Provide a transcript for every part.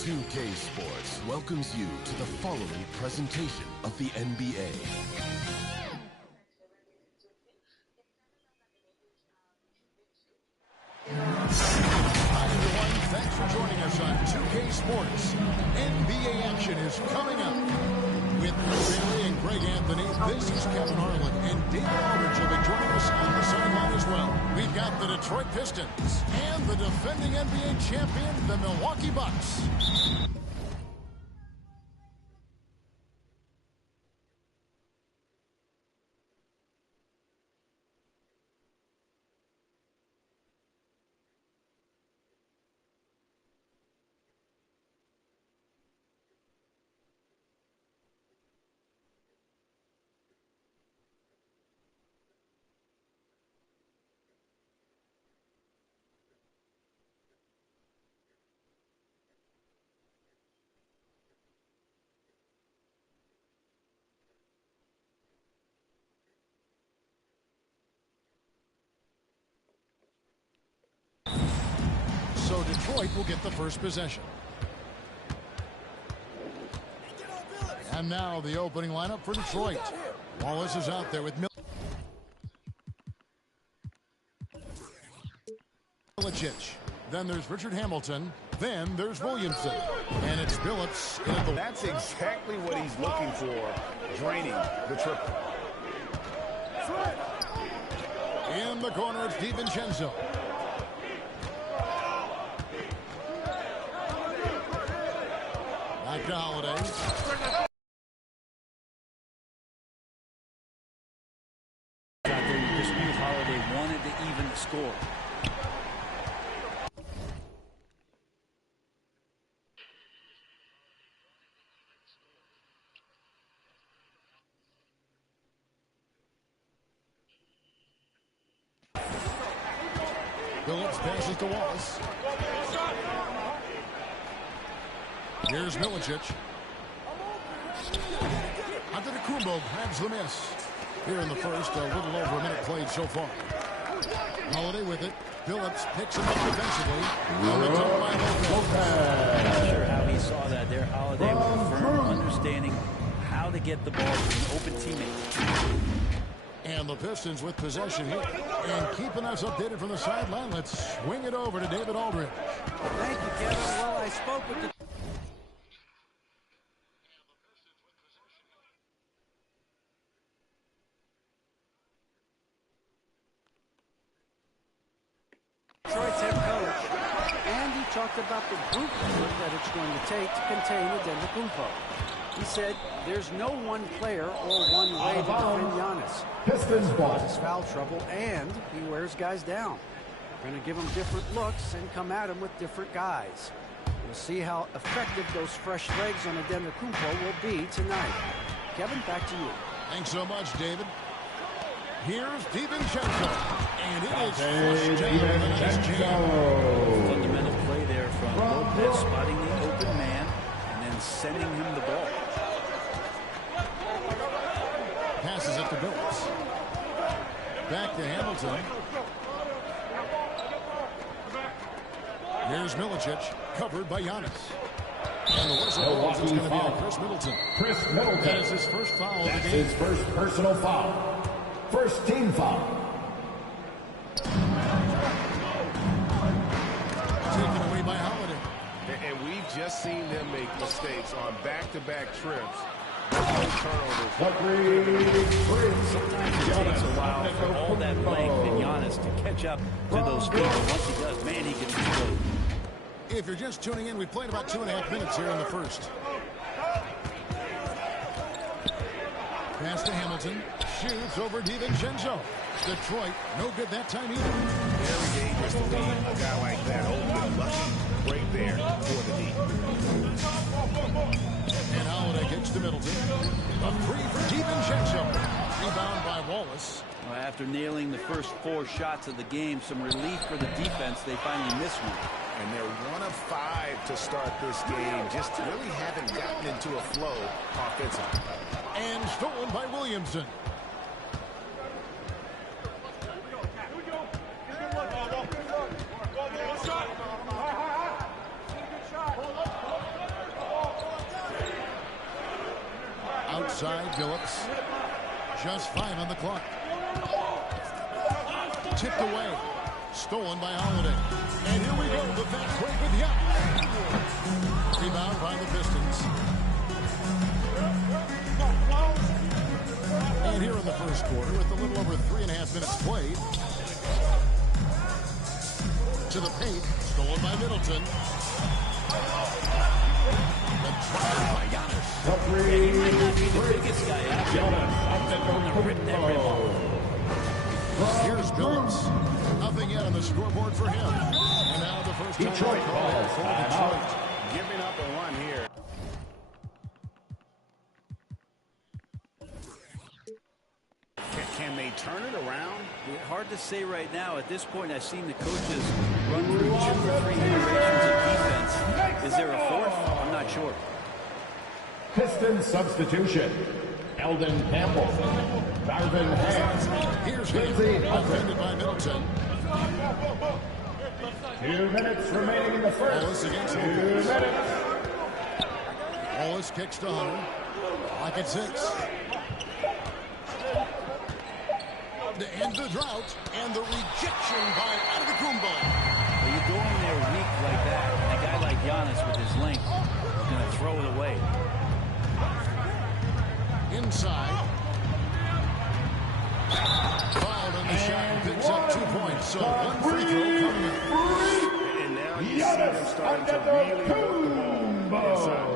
2K Sports welcomes you to the following presentation of the NBA. Hi everyone, thanks for joining us on 2K Sports. NBA action is coming up. With Chris Henry and Greg Anthony, this is Kevin Harlan, and David Aldridge will be joining us on the sideline as well. We've got the Detroit Pistons and the defending NBA champion, the Milwaukee Bucks. So Detroit will get the first possession. And now the opening lineup for Detroit. Wallace is out there with Milicic. Then there's Richard Hamilton. Then there's Williamson. And it's Billups. That's exactly what he's looking for, draining the triple. In the corner, it's DiVincenzo. Back to Holiday. Out there, you dispute Holiday wanted to even the score. Billups passes to Wallace. Here's Milicic. Antentokounmpo grabs the miss. Here in the first, a little over a minute played so far. Holiday with it. Billups picks him up defensively. Not sure how he saw that there. Holiday with a firm understanding how to get the ball to an open teammate. And the Pistons with possession here. And keeping us updated from the sideline, let's swing it over to David Aldridge. Thank you, Kevin. Well, I spoke with the Detroit's head coach, and he talked about the group effort that it's going to take to contain Antentokounmpo. He said there's no one player or one way to defend Giannis. Pistons ball. He's foul trouble, and he wears guys down. We're going to give him different looks and come at him with different guys. We'll see how effective those fresh legs on Antentokounmpo will be tonight. Kevin, back to you. Thanks so much, David. Here's DiVincenzo. And it is flushed down the nice jam. Fundamental play there from Lopez, spotting the open man and then sending him the ball. Passes it to Billups. Back to Hamilton. Here's Milicic, covered by Giannis. And the whistle blows. It's going to be on Chris Middleton. Chris Middleton. That is his first foul of the game. His first personal foul. First team foul. Taken away by Holiday. And we've just seen them make mistakes on back-to-back trips. Turnovers. Sometimes it takes a while for all that length in Giannis to catch up to those feet. But once he does, man, he can explode. If you're just tuning in, we've played about 2.5 minutes here in the first. Pass to Hamilton. Shoots over DiVincenzo. Detroit, no good that time either. Very dangerous to leave a guy like that open, lucky right there for the deep. And Holiday gets to Middleton. A three for DiVincenzo. Rebound by Wallace. Well, after nailing the first 4 shots of the game, some relief for the defense. They finally missed one. And they're 1 of 5 to start this game. Just really haven't gotten into a flow offensively. And stolen by Williamson. inside, Phillips. Just 5 on the clock. Tipped away. Stolen by Holiday. And here we go. The fast break with Giannis. Rebound by the Pistons. And here in the first quarter, with a little over 3.5 minutes played. To the paint. Stolen by Middleton. The drive by Giannis. He might not be the biggest guy out there. Going to rip that rim off. Here's Phillips. Nothing yet on the scoreboard for him. And now the first time Detroit ball for Detroit. Giving up a run here. Can they turn it around? Hard to say right now. At this point, I've seen the coaches run through 2 or 3 iterations of defense. Is there a fourth? I'm not sure. Pistons substitution. Eldon Campbell. Darvin Ham. Here's Lindsey defended by Middleton. 2 minutes remaining in the Wallace first. against 2 Lopez. minutes. Wallace kicks to Hunter. Lock at 6. To end the drought, and the rejection by Antentokounmpo. When you go in there weak like that, and a guy like Giannis with his length is going to throw it away. Inside. Fouled on the shot and picks up 2 points. So 1 free throw coming up. And now you see them starting to really work the ball inside.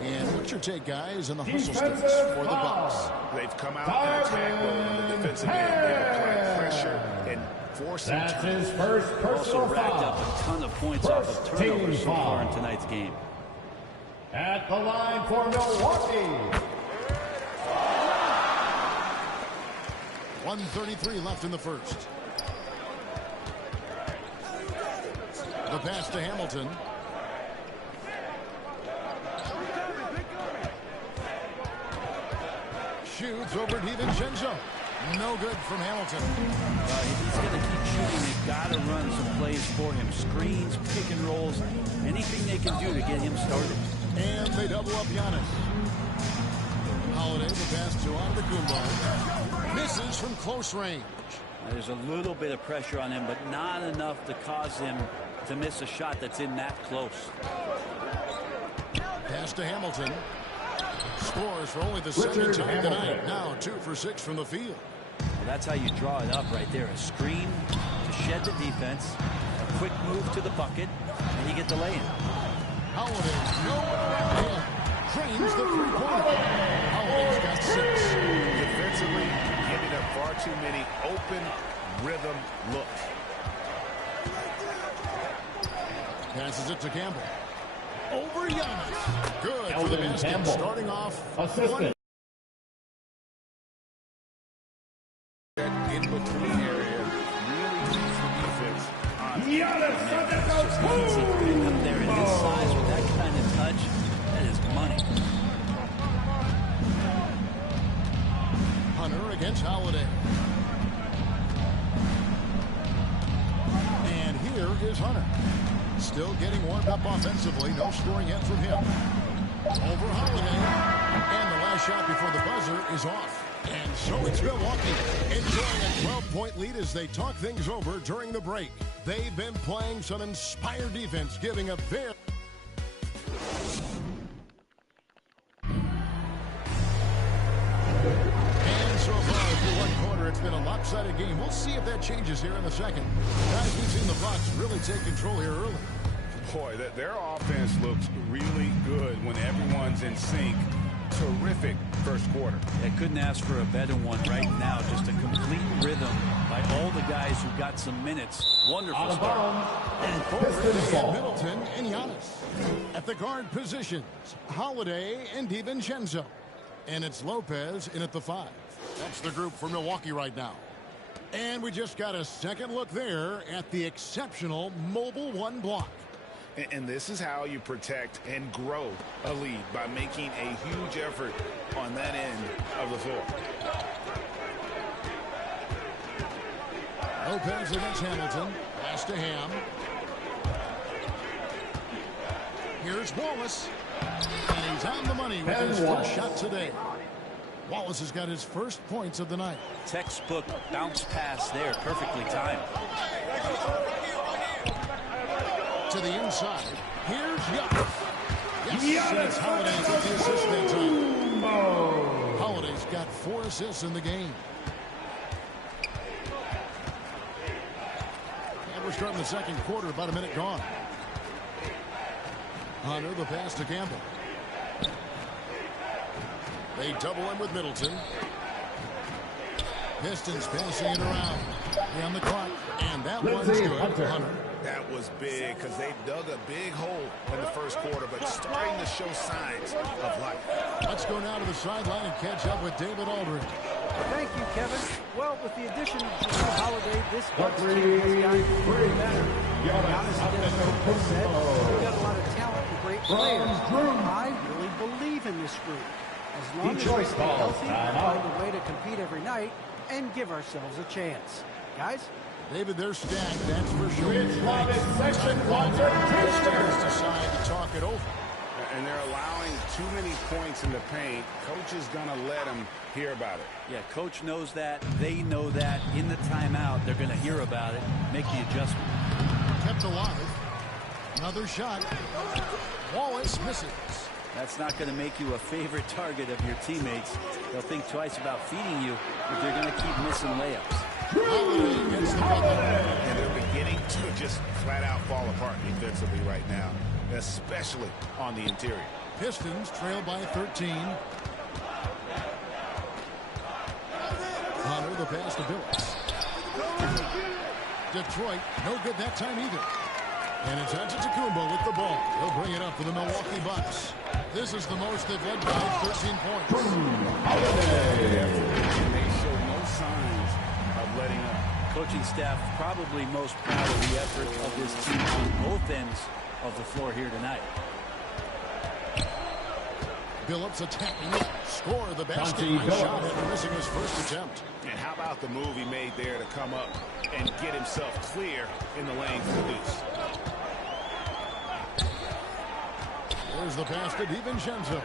And what's your take, guys, on the hustle sticks for the Bucks? They've come out and attacked well on the defensive end. They've applied pressure and forcing That's turnovers. his first Also personal racked foul. up a ton of points off of First team turnovers so far in foul. tonight's game. At the line for Milwaukee. 1:33 left in the first. The pass to Hamilton. Shoots over DiVincenzo. No good from Hamilton. If he's going to keep shooting, they've got to run some plays for him. Screens, pick and rolls, anything they can do to get him started. And they double up Giannis. Holiday, the pass to Antentokounmpo. Misses from close range. There's a little bit of pressure on him, but not enough to cause him to miss a shot that's in that close. Pass to Hamilton. Scores for only the second time tonight. Now 2 for 6 from the field. Well, that's how you draw it up right there. A screen to shed the defense, a quick move to the bucket, and you get the lay-in. Holiday, nowhere around him. Drains the three-pointer. Holiday's got 6. Defensively, giving up far too many open rhythm looks. Passes it to Campbell. Over Giannis. Good for the Eldon basket. Campbell. Starting off Assistant. In between area really keeps the defense honest. Giannis Pick up there in his size with that kind of touch. That is money. Hunter against Holiday. And here is Hunter. Still getting warmed up offensively. No scoring yet from him. Over Holiday. And the last shot before the buzzer is off. And so it's Milwaukee enjoying a 12-point lead as they talk things over during the break. They've been playing some inspired defense, giving a very... And so far, through one quarter, it's been a lopsided game. We'll see if that changes here in a second. Guys, we've seen the Bucks really take control here early. Boy, their offense looks really good when everyone's in sync. Terrific first quarter. I couldn't ask for a better one right now. Just a complete rhythm by all the guys who got some minutes. Wonderful start. And forward, they have Middleton and Giannis. At the guard positions, Holiday and DiVincenzo. And it's Lopez in at the 5. That's the group for Milwaukee right now. And we just got a second look there at the exceptional mobile 1 block. And this is how you protect and grow a lead, by making a huge effort on that end of the floor. Lopez against Hamilton. Pass to Ham. Here's Wallace. And he's on the money with his first shot today. Wallace has got his first points of the night. Textbook bounce pass there, perfectly timed. To the inside. Here's Giannis. Yes, and it's Holiday with the assist that time. Holiday's got 4 assists in the game. And we're starting the second quarter, about a minute gone. Hunter, the pass to Campbell. They double him with Middleton. Pistons passing it around. On the clock. And that one's good. Hunter. That was big because they dug a big hole in the first quarter, but starting to show signs of life. Let's go now to the sideline and catch up with David Aldridge. Thank you, Kevin. Well, with the addition of Jrue Holiday, this Bucks team has gotten even better. Giannis Antentokounmpo said, we've got a lot of talent and great players. I really believe in this group. As long as we stay healthy, we'll find a way to compete every night and give ourselves a chance. Guys? David, they're stacked, that's for sure. Section 1. Pistons decide to talk it over. And they're allowing too many points in the paint. Coach is going to let them hear about it. Yeah, coach knows that. They know that. In the timeout, they're going to hear about it, make the adjustment. Kept alive. Another shot. Wallace misses. That's not going to make you a favorite target of your teammates. They'll think twice about feeding you if they're going to keep missing layups. Holiday gets the bucket. And they're beginning to just flat out fall apart defensively right now, especially on the interior. Pistons trail by 13. Hunter, the pass to Billups. Detroit, no good that time either. And it's Antentokounmpo with the ball. He'll bring it up for the Milwaukee Bucks. This is the most they've led by 13 points. And they show no signs of letting up. Coaching staff probably most proud of the effort of this team on both ends of the floor here tonight. Billups attacking it. Score the basket. Nice shot after missing his first attempt. And how about the move he made there to come up and get himself clear in the lane for the deuce. There's the pass to DiVincenzo.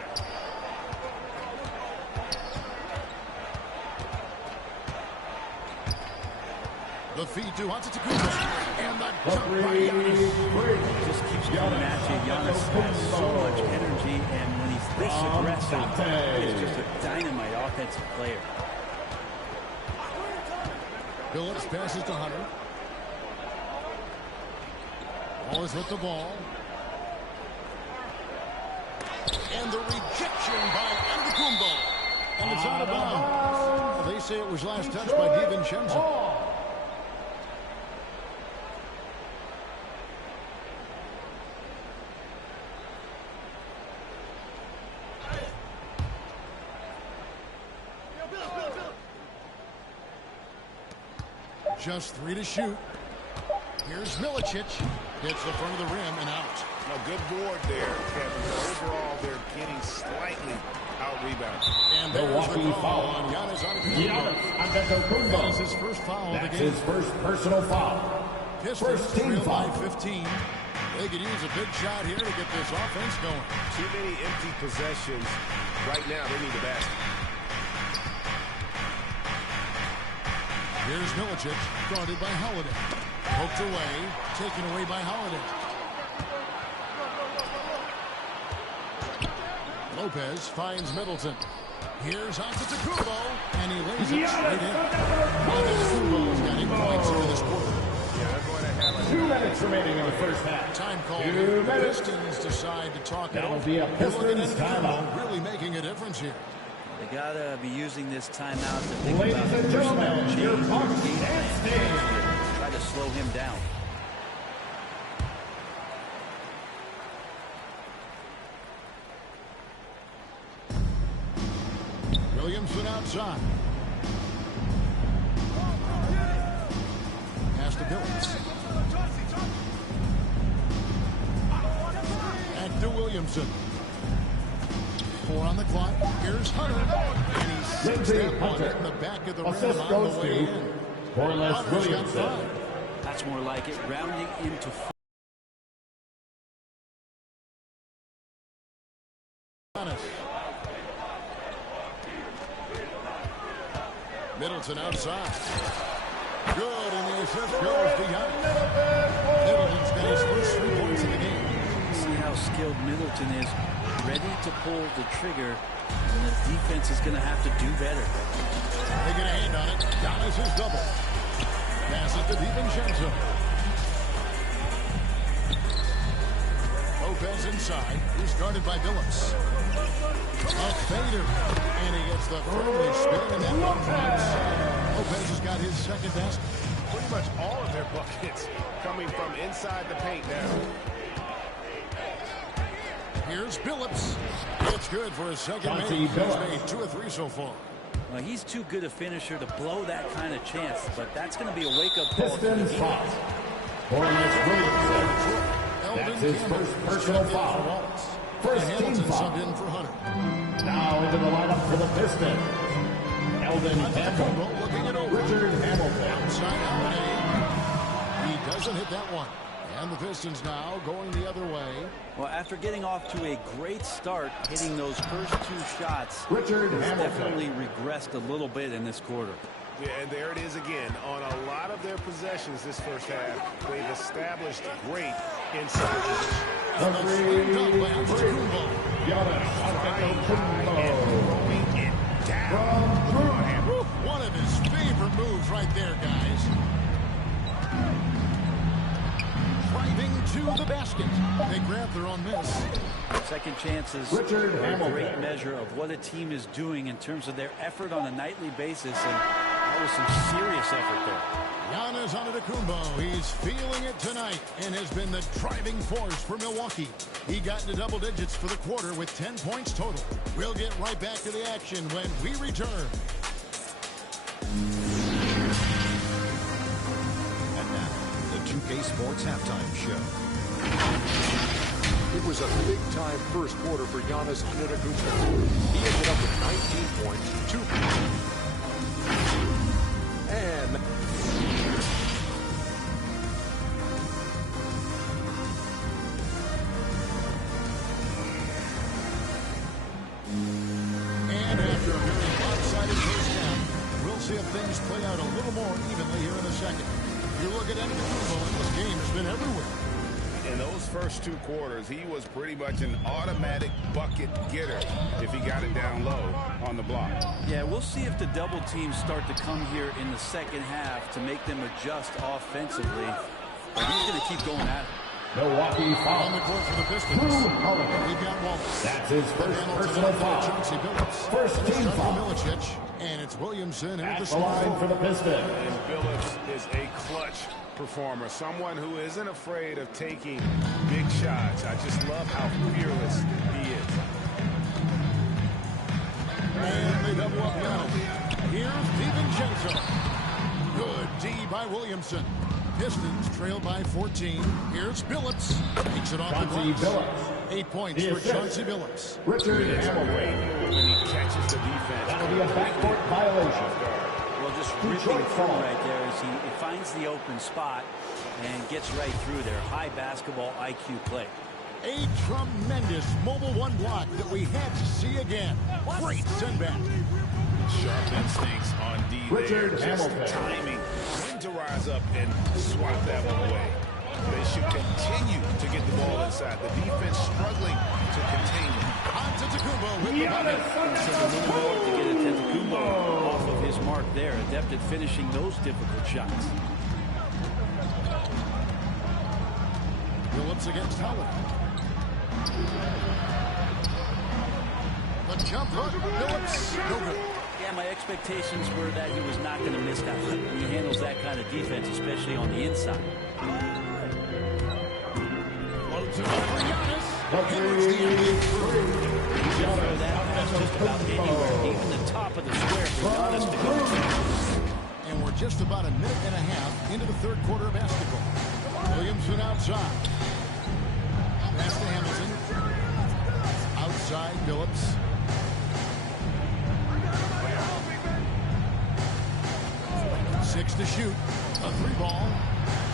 The feed to Antentokounmpo. And the jump by Giannis. Just keeps coming at you. Giannis has so much energy, and when he's this aggressive, he's just a dynamite offensive player. Billups passes to Hunter. Wallace with the ball. And the rejection by Antentokounmpo. And it's out of bounds. Well, they say it was last touched by DiVincenzo. Just 3 to shoot. Here's Milicic. Hits the front of the rim and out. A good board there, Kevin. Overall, they're getting slightly out-rebounded. And there's the foul on Giannis Antentokounmpo. That is his first foul of the game. His first personal foul. Pistons trail by 15. They could use a big shot here to get this offense going. Too many empty possessions. Right now, they need a basket. Here's Milicic, guarded by Holiday. Poked away, taken away by Holiday. Lopez finds Middleton. Here's Antentokounmpo, and he lays it straight in. Antentokounmpo's got 8 points here this quarter. Yeah, they're going to have a 2 minutes remaining in the first half. Time call. 2 The minutes. Pistons decide to talk it That'll over. be a Pistons Pistons timeout. really making a difference here. They got to be using this timeout to think Ladies about and gentlemen, your Bucks game and plan. Try to slow him down. Williamson outside. Pass to Billups. And to Williamson. 4 on the clock. Here's Hunter. And he sinks that one in the back of the rim Assist on goes the way to in. Corliss Hunter's got Williamson. 5. That's more like it. Rounding into Middleton outside. Good, and the assist goes to Giannis. Middleton's got his first 3 points in the game. See how skilled Middleton is, ready to pull the trigger, and the defense is going to have to do better. They get a hand on it. Giannis is double. Pass it to DiVincenzo. Lopez inside. He's guarded by Billups. A fader. And he gets the firmly spin, and that one counts. Lopez has got his second basket. Pretty much all of their buckets coming from inside the paint now. Here's Billups. It's good for his second make. He's made 2 of 3 so far. Well, he's too good a finisher to blow that kind of chance, but that's going to be a wake-up call. Pistons foul. That's his first personal foul. First team foul. Subbed in for Hunter. Now into the lineup for the Pistons. Eldon Campbell. Looking it over. Richard Hamilton. Outside out. He doesn't hit that one. And the Pistons now going the other way. Well, after getting off to a great start, hitting those first 2 shots, Richard he's Hamilton definitely regressed a little bit in this quarter. Yeah, and there it is again. On a lot of their possessions this first half, they've established great inside position. Giannis Antentokounmpo. Throwing it down. One of his favorite moves right there, guys. Driving to the basket. They grab their own miss. Second chances Richard are a Hamilton. great measure of what a team is doing in terms of their effort on a nightly basis, and that was some serious effort there. Giannis Antentokounmpo, he's feeling it tonight and has been the driving force for Milwaukee. He got into double digits for the quarter with 10 points total. We'll get right back to the action when we return. And now, the 2K Sports Halftime Show. It was a big-time first quarter for Giannis Antentokounmpo. He ended up with 19 points, 2 and after a very lopsided first half, we'll see if things play out a little more evenly here in a second. If you look at Antentokounmpo, this game has been everywhere. In those first 2 quarters, he was pretty much an automatic bucket getter if he got it down low on the block. Yeah, we'll see if the double teams start to come here in the second half to make them adjust offensively. But he's going to keep going at it. Milwaukee foul. On the court for the Pistons. Drew Holiday. We've got Wallace. That's his first personal foul. First team foul. Milicic, and it's Williamson. At the line for the Pistons. And Billups is a clutch performer, someone who isn't afraid of taking big shots. I just love how fearless he is. And they double up now. Here's DiVincenzo. Good D by Williamson. Pistons trail by 14. Here's Billups. Takes it off the glass. 8 points for Chauncey Billups. Richard Hamilton. When he catches the defense. That'll be a backcourt violation. Well, just ripping through right there as he finds the open spot and gets right through there. High basketball IQ play. A tremendous mobile 1 block that we had to see again. Great send back. Sharp instincts on D Richard there. Just Hamilton. timing when to rise up and swat that one away. They should continue to get the ball inside. The defense struggling to contain it. Antentokounmpo with the So a little more to get Antentokounmpo off of his mark there. Adept at finishing those difficult shots. Billups against Howard. The jump hook. Billups. No good. Yeah, my expectations were that he was not going to miss that one. He handles that kind of defense, especially on the inside. Loads it up for Giannis. Throw that pass just about anywhere, even the top of the square for Giannis to go. And we're just about a minute and a half into the third quarter of basketball. Williamson outside. Pass to Hamilton. Outside, Billups. Six to shoot. A 3 ball.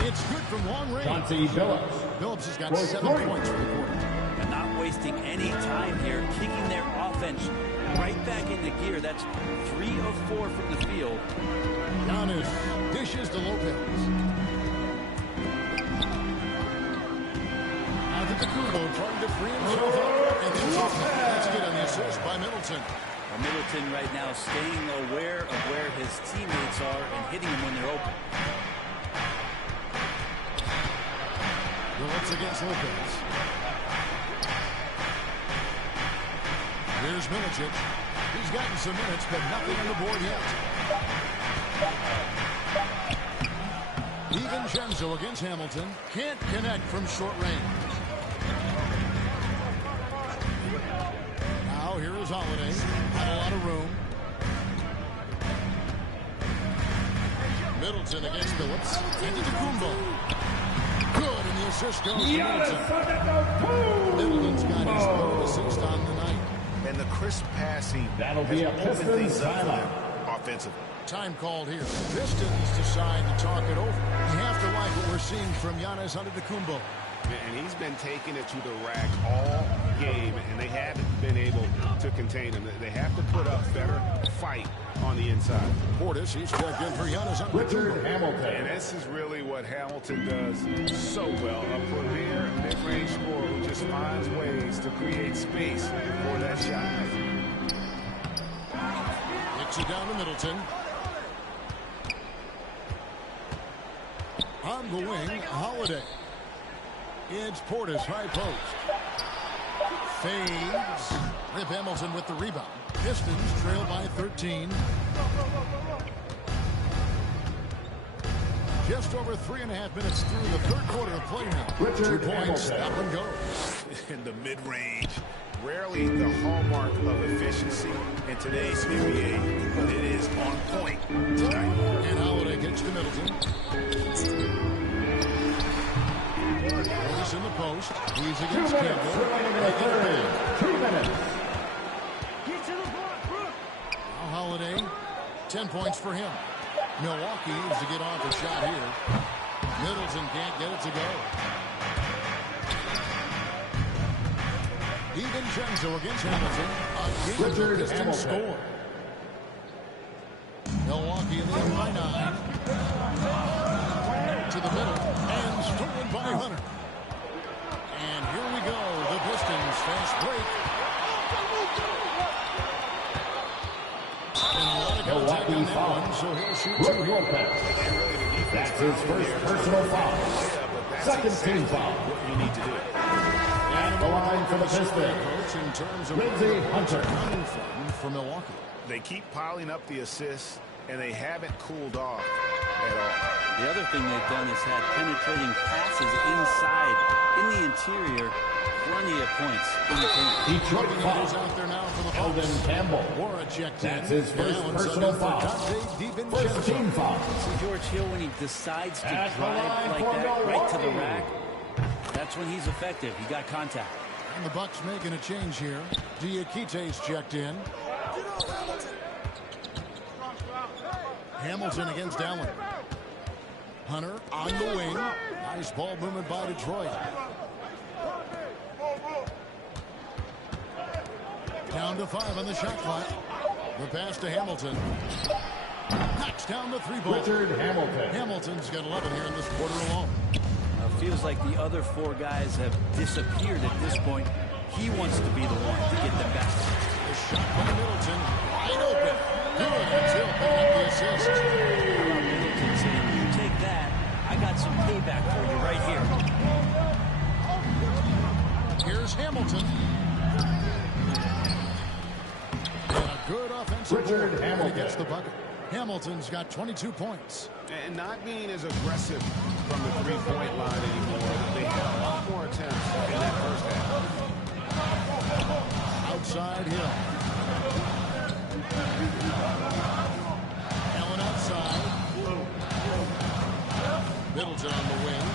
It's good from long range. Chauncey Billups. Billups has got 7 points for the quarter. And not wasting any time here, kicking their offense Right back into gear. That's 3 of 4 from the field. Giannis dishes to Lopez. Antentokounmpo trying to free himself up. And that's good on the assist by Middleton. Middleton right now staying aware of where his teammates are and hitting them when they're open. Billups against Lopez. Here's Milicic. He's gotten some minutes, but nothing on the board yet. DiVincenzo against Hamilton. Can't connect from short range. Now here is Holiday. Had a lot of room. Middleton against Billups. Antentokounmpo. Good, and the assist goes to Middleton. Middleton's got his third assist on the night. And the crisp passing That'll be a Pistons timeout. Offensively. Time called here. Pistons decide to talk it over. You have to like what we're seeing from Giannis Antentokounmpo. And he's been taking it to the rack all game, and they haven't been able to contain him. They have to put up better fight on the inside. Portis, he's checked in for Giannis Richard Antentokounmpo. Hamilton. And this is really what Hamilton does so well. A premier mid-range scorer who just finds ways to create space for that shot. Kicks it down to Middleton. On the wing, Holiday. It's Portis, high post. Fades. Rip Hamilton with the rebound. Pistons trail by 13. Just over 3.5 minutes through the third quarter of play now. 2 points, that one goes. In the mid-range, rarely the hallmark of efficiency in today's NBA, but it is on point tonight. And Holiday gets to Middleton. Portis in the post. He's against 2 minutes Campbell. remaining in the third. 2 minutes. Now Holiday, 10 points for him. Milwaukee needs to get off a shot here. Middleton can't get it to go. DiVincenzo against Hamilton. Richard Pistons Hamilton. score. Milwaukee lead by 9. To the middle and stolen by Hunter. And here we go. The Pistons fast break. And a lot of contact on that one, so he'll shoot 2 Brook here. Lopez. That's his first personal foul. Second team foul. What you need to do. At the line for the Pistons. Coach in terms of Lindsey Hunter. coming from Milwaukee. They keep piling up the assists, and they haven't cooled off at all. The other thing they've done is had penetrating passes inside, in the interior, plenty of points in the paint. Detroit He's foul. out there now for the Eldon Campbell. Wara checked That's in. his first Now personal subbing for foul. Dante First DiVincenzo. team foul. See George Hill when he decides to At the drive line like for that right to the Milwaukee. rack. That's when he's effective. He got contact. And the Bucks making a change here. Diakite's checked in. Hamilton against Allen. Hunter on the wing. Nice ball movement by Detroit. Down to 5 on the shot clock. The pass to Hamilton. Knocks down the 3 ball. Richard Hamilton. Hamilton's got 11 here in this quarter alone. Feels like the other 4 guys have disappeared at this point. He wants to be the one to get them back. The shot by Middleton. Wide open. Good until picking up the assist. Middleton saying, you take that, I got some payback for you right here. Here's Hamilton. And a good offensive Richard board. Hamilton. He gets the bucket. Hamilton's got 22 points. And not being as aggressive from the three-point line anymore. They had a lot more attempts in that first half. Outside Hill. Allen outside. Middleton on the wing.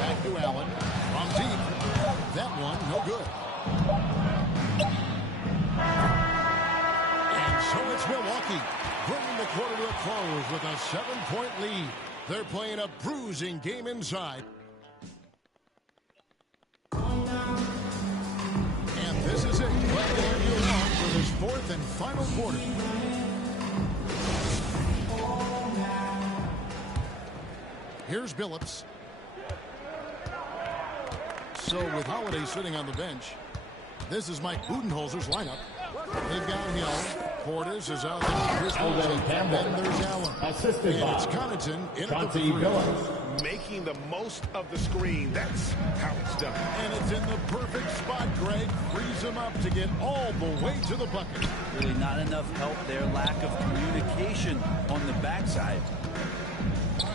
Back to Allen. From deep. That one, no good. And so it's Milwaukee, bringing the quarter to a close with a 7-point lead. They're playing a bruising game inside. And this is it. fourth and final quarter. Here's Billups. So with Holiday sitting on the bench, this is Mike Budenholzer's lineup. They've got Hill. Portis is out there. And then there's Allen. Assisted by it's Connaughton in at the Billups. Making the most of the screen. That's how it's done. And it's in the perfect spot, Greg. Frees him up to get all the way to the bucket. Really not enough help there. Lack of communication on the backside.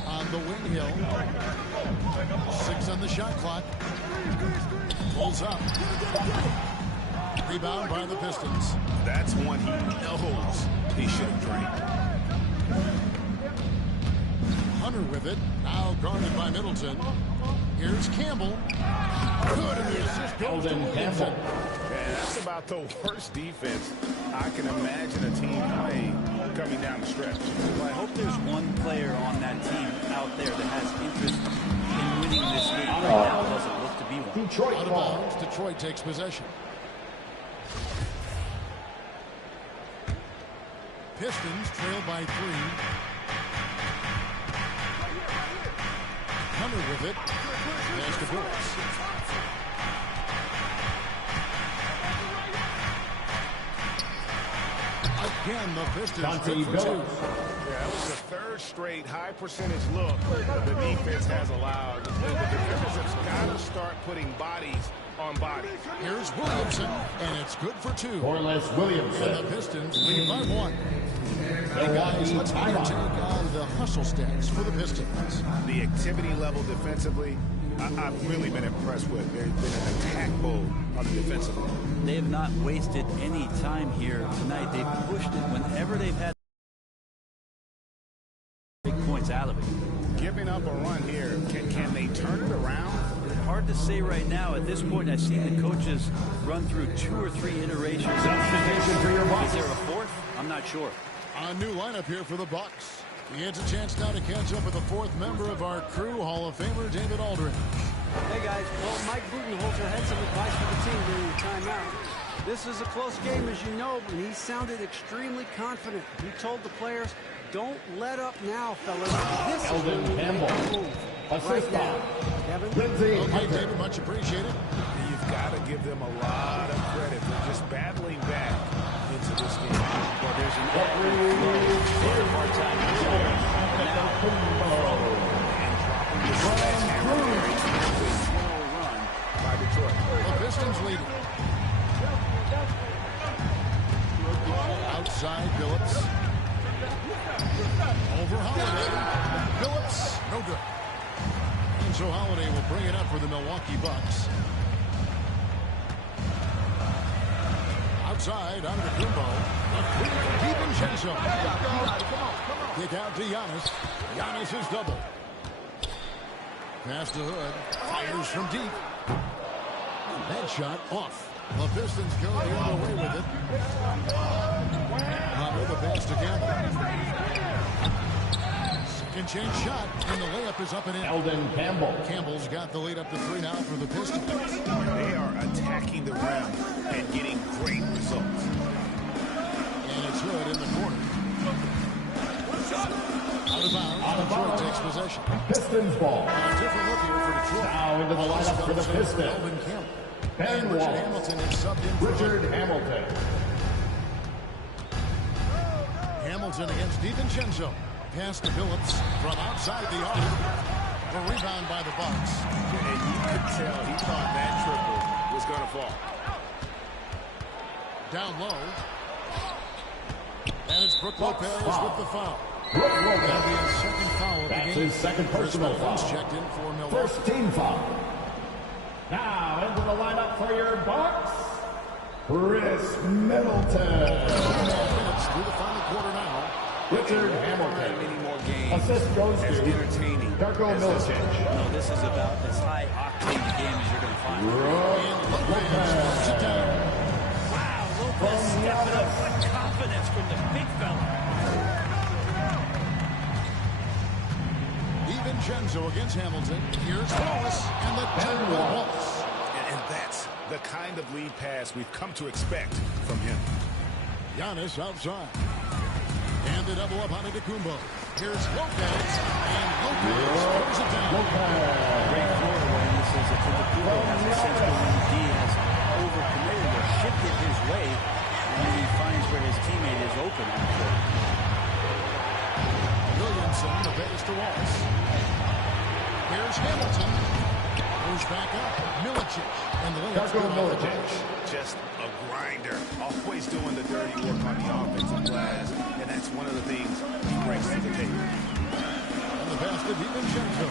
On the wing, Hill. 6 on the shot clock. Pulls up. Rebound by the Pistons. That's one he knows he should have drained. Hunter with it. Now guarded by Middleton. Here's Campbell. Good, and the assist goes to Williamson. Man, that's about the worst defense I can imagine a team playing coming down the stretch. Well, I hope there's one player on that team out there that has interest in winning this game. Right now, it doesn't look to be one. Detroit Out of ball. bounds. Detroit takes possession. Pistons trail by 3. Hunter with it. Pass to Billups. Again, the Pistons good for 2. Yeah, that was the third straight high percentage look the defense has allowed. The defenders have got to start putting bodies on bodies. Here's Williamson, and it's good for 2. Corliss Williamson. And the Pistons lead by 1. Hey guys, let's get your take on the hustle stats for the Pistons. The activity level defensively, I've really been impressed with. There's been an attack mode on the defensive end. They have not wasted any time here tonight. They've pushed it whenever they've had big points out of it. Giving up a run here, can they turn it around? Hard to say right now. At this point, I've seen the coaches run through 2 or 3 iterations. Substitution for your box. Is there a 4th? I'm not sure. A new lineup here for the Bucks. He gets a chance now to catch up with the 4th member of our crew, Hall of Famer David Aldridge. Hey guys, well, Mike Budenholzer had some advice for the team during the timeout. This is a close game, as you know, but he sounded extremely confident. He told the players, don't let up now, fellas. This is when we make the move. Right now. Kevin? Okay, David, much appreciated. You've got to give them a lot of credit for just battling back into this game. Well, there's an hard time. Run by Detroit. The Pistons lead. Outside, Billups. Over Holiday. Billups, no good. And so Holiday will bring it up for the Milwaukee Bucks. Outside, Antentokounmpo. DiVincenzo. Kick out to Giannis. Giannis is double. Pass to Hood. Fires from deep. That shot off. The Pistons go the other way with it. Hunter the pass to Campbell. Second chance shot, and the layup is up and in. Eldon Campbell. Campbell's got the lead up to 3 now for the Pistons. They are attacking the rim and getting great results. And it's Hood in the corner. Out of bounds. Detroit takes possession. Pistons ball. A different look here for Detroit. Now into the lineup for the Pistons. Elvin Campbell. Ben And Richard Wallace. Hamilton is subbed in. Richard Hamilton. Hamilton against DiVincenzo. Pass to Billups from outside the arc. The rebound by the Bucks. And you could tell he thought that triple was going to fall. Down low. And it's Brook Lopez with the foul. Brook That'll be Lopez. his second foul of the That's game. his second personal foul. Checked in for Milwaukee. First team foul. Now into the lineup for your Bucks, Chris Middleton. 2.5 minutes through the final quarter now. Richard Hamilton. Many more games. Assist goes as to entertaining Darko as this Milicic. No, this is about as high octane a game as you're going to find. And Lopez puts it down. Wow, Lopez stepping up. What confidence from the big fella. DiVincenzo against Hamilton. Here's Wallace. And the 10 by Wallace. And that's the kind of lead pass we've come to expect from him. Giannis outside. And the double up on Antentokounmpo. Here's Lopez. And Lopez throws it down. Great floor awareness as Antentokounmpo has a sense that when the D has overcommitted or shifted his way, and he finds where his teammate is open on the court. Williamson, the pass to Wallace. Here's Hamilton. Goes back up. Milicic. And the layup's good off the bench. Just a grinder. Always doing the dirty work on the offensive glass. And that's one of the things he brings to the table. And the pass to DiVincenzo.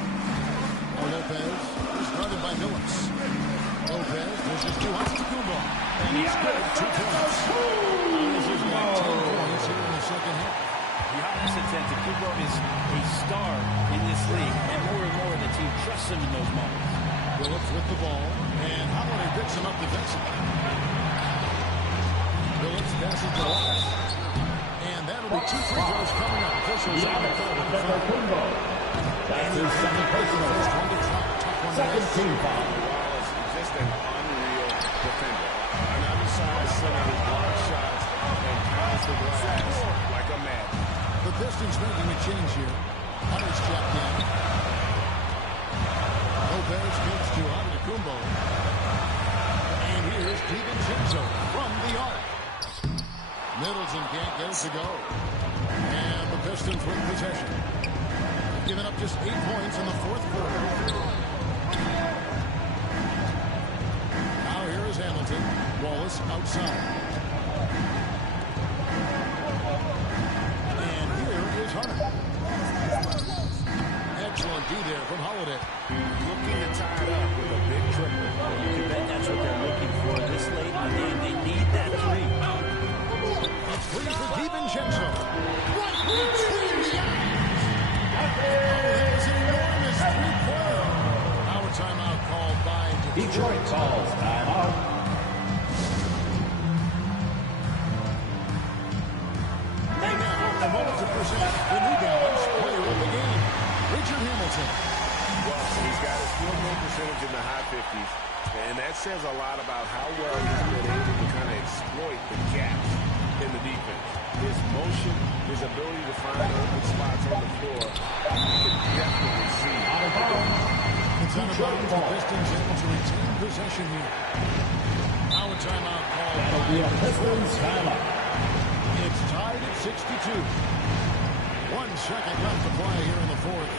Lopez is guarded by Phillips. Lopez pushes to Antentokounmpo. And he's good. 2 points. This has got 10 points here in the second half. Giannis Antentokounmpo is a star in this league, and more the team trusts him in those moments. Phillips with the ball, and Holiday picks him up defensively. Phillips passes to Wallace. And that'll be 2 free throws coming up. Officials on the call with the foul. That's his second personal. Second team foul. Wallace is just an unreal defender. An undersized center who blocks shots and pounds the glass like a man. The Pistons making a change here. Hunter's checked in. Lopez gives to Antentokounmpo. And here's DiVincenzo from the arc. Middleton can't get it to go. And the Pistons win possession. Giving up just 8 points in the fourth quarter. Now here is Hamilton. Wallace outside. And here is Hunter. Excellent D there from Holiday. Looking to tie it up with a big triple. You can bet that's what they're looking for this late in the game. They need that 3. It's 3 for DiVincenzo. Right between the eyes. There's an enormous 3-pointer. Now a timeout called by Detroit calls timeout. And now, a moment to present the New Balance player of the game, Richard Hamilton. Well, he's got his field goal percentage in the high 50s, and that says a lot about how well he's been able to kind of exploit the gaps in the defense. His motion, his ability to find open spots on the floor, you can definitely see. It's on about the Pistons able to retain possession here. Now a timeout call. That'll be a Pistons timeout. It's tied at 62. 1 second left to play here in the fourth.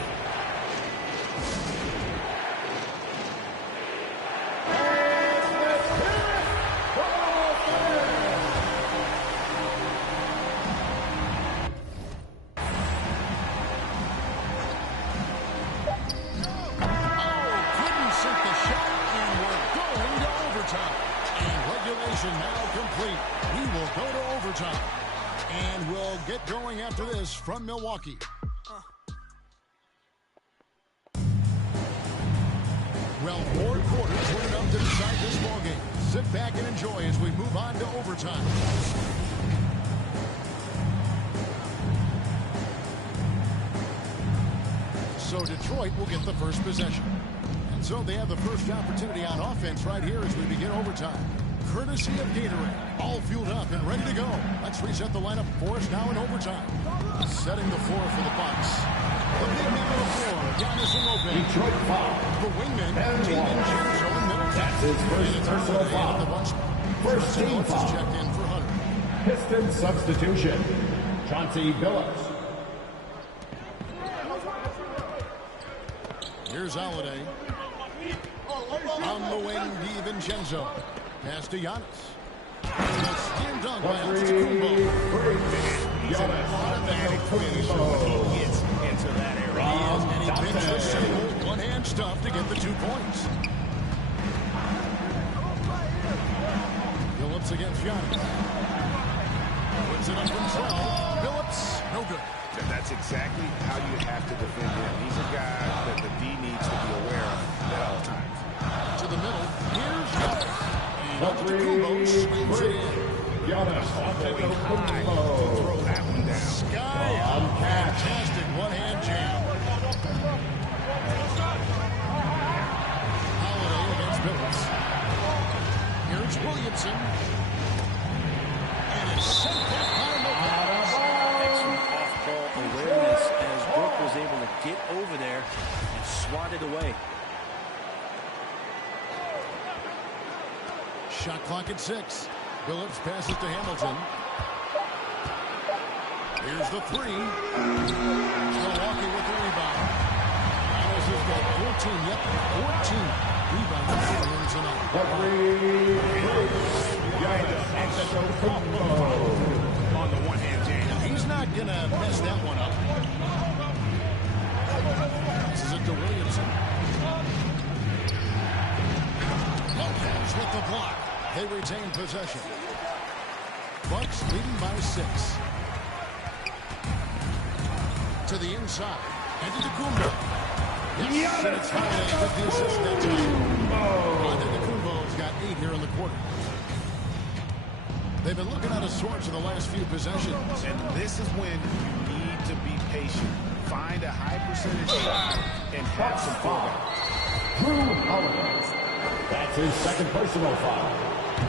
Now complete. We will go to overtime. And we'll get going after this from Milwaukee. Well, 4 quarters were enough to decide this ballgame. Sit back and enjoy as we move on to overtime. So Detroit will get the first possession. And so they have the first opportunity on offense right here as we begin overtime. Courtesy of Gatorade. All fueled up and ready to go. Let's reset the lineup for us now in overtime. Setting the floor for the Bucks. The big man on the floor, Giannis Antentokounmpo. Detroit foul. The wingman, DiVincenzo in Middleton. That's his first personal foul. First team foul. Checked in for Hunter. Pistons substitution. Chauncey Billups. Here's Holiday. On the wing, DiVincenzo. Pass to Giannis. And a slam dunk by Antentokounmpo. He's an automatic finisher when he gets into that area. And he picks a single one-hand stuff to get the 2 points. Phillips against Giannis. Puts it up from 12. Phillips, no good. And that's exactly how you have to defend him. He's a guy that the D needs to be aware of at all times. To the middle. Here's Giannis. Antentokounmpo swings it in. Giannis Antentokounmpo. Throw that one down. Sky up. Fantastic one-hand jam. Holiday against Billups. Here's Williamson. And it's sent back clock at 6. Billups passes to Hamilton. Here's the three. Milwaukee with the rebound. Giannis has got 14. Yep, 14 rebounds for him tonight. Giannis Antentokounmpo. On the one-hand jam. He's not going to mess that one up. This is it to Williamson. Lopez with the block. They retain possession. Bucks leading by 6. To the inside. Antentokounmpo. Yes, and it's Holiday with the assist that time. Antentokounmpo's got 8 here in the quarter. They've been looking out of sorts in the last few possessions. And this is when you need to be patient. Find a high percentage shot and have some fun. Drew Holiday. That's his second personal foul.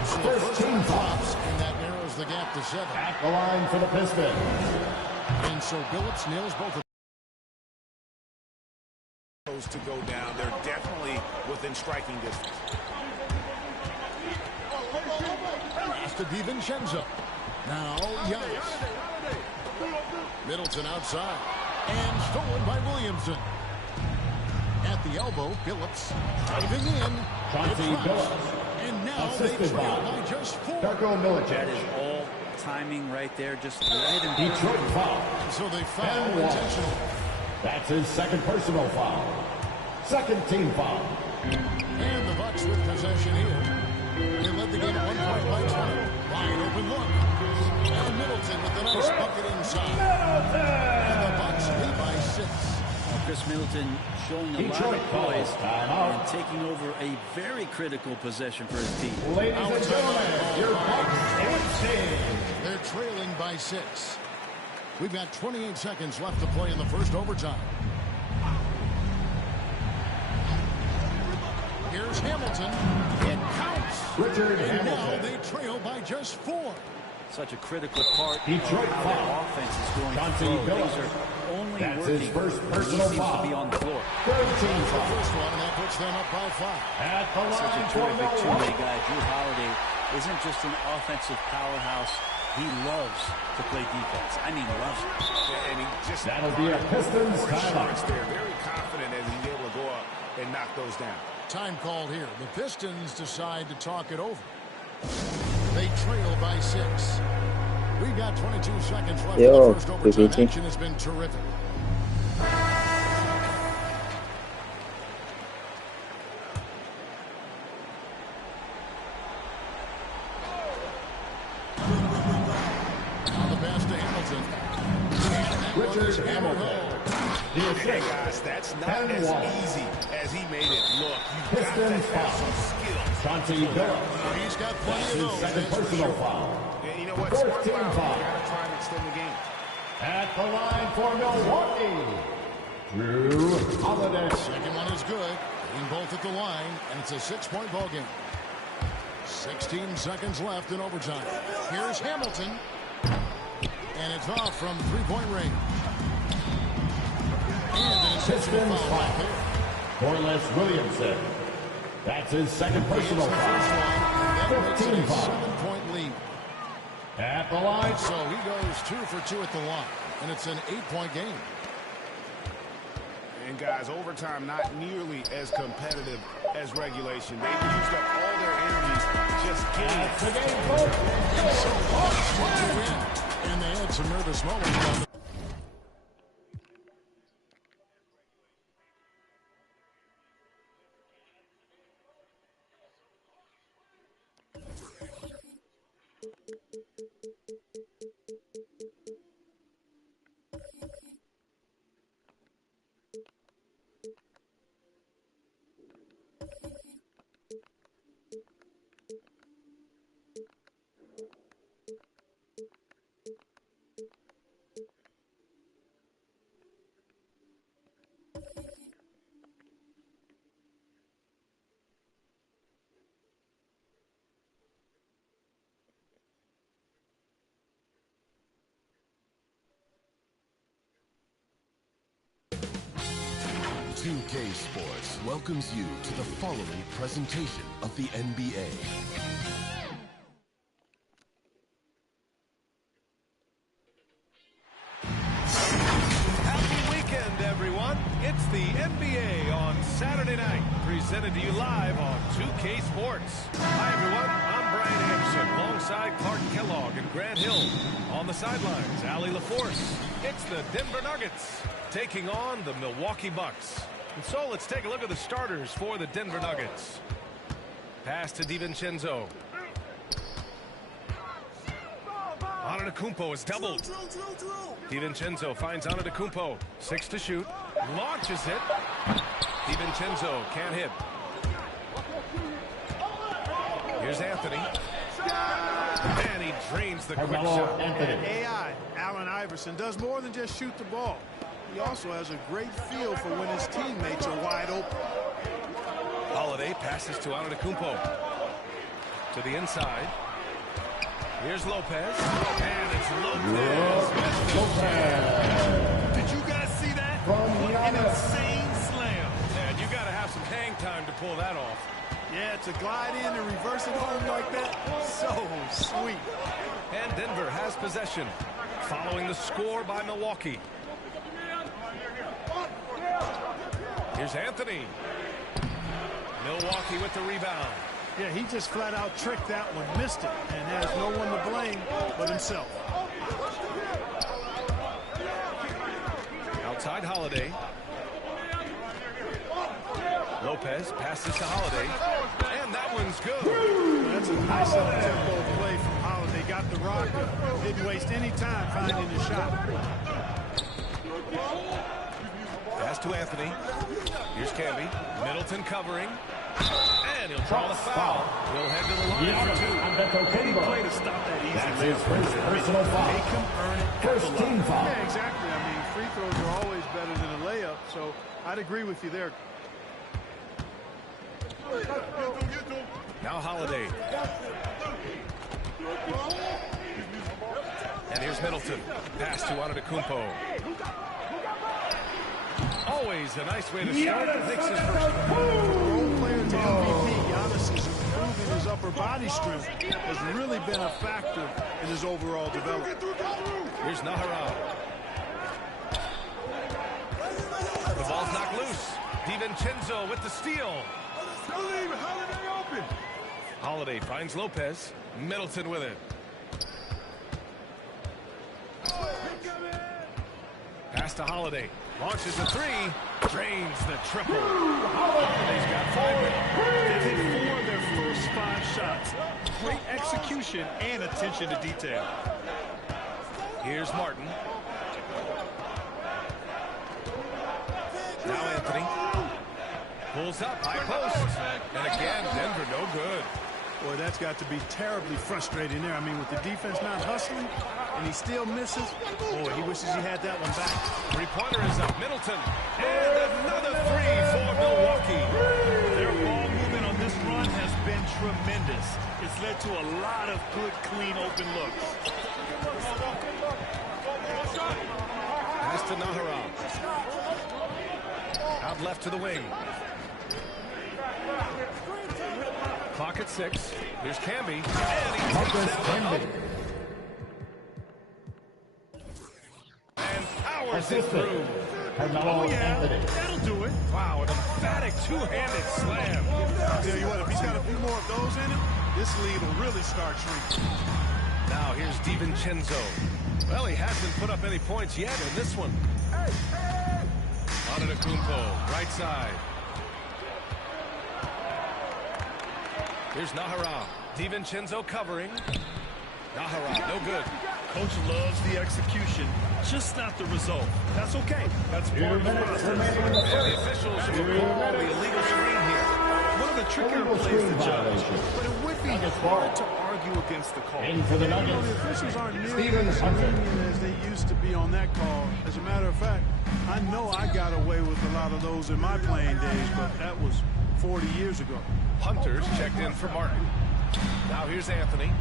So first team flops, and that narrows the gap to 7. At the line for the Pistons. And so Billups nails both of Those to go down. They're definitely within striking distance. Pass to DiVincenzo. Now Giannis. Middleton outside. And stolen by Williamson. At the elbow, Billups diving in. Chauncey Billups. And now Assisted they trail by by just 4. Darko Milicic. That is all timing right there. Just let him Detroit foul. So they foul And Walsh. intentional. That's his second personal foul. Second team foul. And the Bucks with possession here. They led the game at 1 point by 20. Wide open look. And Middleton with a nice bucket inside. And the Bucks lead by 6. Chris Middleton showing a Detroit lot of poise timeout. and taking over a very critical possession for his team. Ladies and gentlemen, your Bucks in 10. They're trailing by 6. We've got 28 seconds left to play in the first overtime. Here's Hamilton. It counts. Richard And now Hamilton. they trail by just 4. Such a critical part Detroit of how their foul. offense is going Chauncey to flow. Billups. Things are only That's working his first when personal he seems foul. to be on the floor. Third team The foul. first one, and that puts them up by 5. At the Such a line for terrific two-way Milwaukee. guy. Drew Holiday isn't just an offensive powerhouse. He loves to play defense. I mean, loves it. And he just That'll be a Pistons timeout. They're very confident as he's able to go up and knock those down. Time called here. The Pistons decide to talk it over. They trail by 6. We've got 22 seconds left in the first overtime. Action has been terrific. Now the pass to Hamilton. Richard Hamilton. The Hey, assist. guys, that's not And as Walsh. easy as he made it look. You've got to Pistons have foul. some skills. Chauncey Billups. He's got That's plenty of his those. second That's for personal sure. foul. And you know what? Fourth Smart team foul. foul. You got to try and extend the game. At the line for Milwaukee. Drew Holiday. Second one is good. In both at the line, and it's a 6-point ball game. 16 seconds left in overtime. Here's Hamilton. And it's off from 3-point range. And an intentional Pistons foul right foul. there. Corliss Williamson. That's his second personal It's the first foul. one, and that makes it 15 a foul. 7-point lead. At the line. So he goes 2 for 2 at the line, and it's an 8-point game. And guys, overtime not nearly as competitive as regulation. They've used up all their energies just getting it. That's the game, folks. And so the Bucks get to win, and they had some nervous moments down the .2K Sports welcomes you to the following presentation of the NBA. everyone. It's the NBA on Saturday night, presented to you live on 2K Sports. Hi, everyone. I'm Brian Anderson, alongside Clark Kellogg and Grant Hill. On the sidelines, Allie LaForce. It's the Denver Nuggets taking on the Milwaukee Bucks. And so let's take a look at the starters for the Denver Nuggets. Pass to DiVincenzo. Antentokounmpo is doubled. DiVincenzo finds Antentokounmpo. 6 to shoot. Launches it. DiVincenzo can't hit. Here's Anthony. And he drains the quick shot. And AI, Allen Iverson, does more than just shoot the ball. He also has a great feel for when his teammates are wide open. Holiday passes to Antentokounmpo. To the inside. Here's Lopez. And it's Lopez. Did you guys see that? An insane slam. And you got to have some hang time to pull that off. Yeah, to glide in and reverse it home like that, so sweet. And Denver has possession, following the score by Milwaukee. Here's Anthony. Milwaukee with the rebound. Yeah, he just flat out tricked that one, missed it, and has no one to blame but himself. Outside Holiday. Lopez passes to Holiday, and that one's good. That's a nice up-tempo play from Holiday. Got the rock, didn't waste any time finding the shot. Pass to Anthony. Here's Camby. Middleton covering. And he'll draw the foul. He'll head to the line for 2. Any play to stop that easy. That's his first personal foul. Make him earn it. First team foul. Yeah, exactly. I mean, free throws are always better than a layup, so I'd agree with you there. Now Holiday. And here's Middleton. Pass to Antentokounmpo. Always a nice way to start. Makes his first. Role player to MVP, Giannis is improving his upper body strength. Has really been a factor in his overall development. Here's Nahara. The ball's knocked loose. DiVincenzo with the steal. Holiday finds Lopez. Middleton with it. Pass to Holiday. Launches a 3. Drains the triple. Holiday's got 5 minutes. They've hit 4 of their first 5 shots. Great execution and attention to detail. Here's Martin. Now Anthony. Pulls up, high post. And again, Denver no good. Boy, that's got to be terribly frustrating there. I mean, with the defense not hustling, and he still misses. Boy, he wishes he had that one back. 3-pointer is up. Middleton. And another 3 for Milwaukee. Their ball movement on this run has been tremendous. It's led to a lot of good, clean, open looks. Pass to Nahara. Out left to the wing. Clock at 6. Here's Camby. And he takes that one up. And powers it through. Oh, yeah. That'll do it. Wow, an emphatic two-handed slam. I'll tell you what, if he's got a few more of those in him, this lead will really start shrinking. Now here's DiVincenzo. Well, he hasn't put up any points yet in this one. Antentokounmpo, right side. Here's Nahara. DiVincenzo covering. Nahara, no good. Coach loves the execution, just not the result. That's okay. That's part of the process. And the officials will call the illegal screen here. One of the trickier plays to judge, but it would be hard to argue against the call. The officials aren't nearly as lenient as they used to be on that call. As a matter of fact, I know I got away with a lot of those in my playing days, but that was 40 years ago. Hunters checked in for Martin. Now here's Anthony.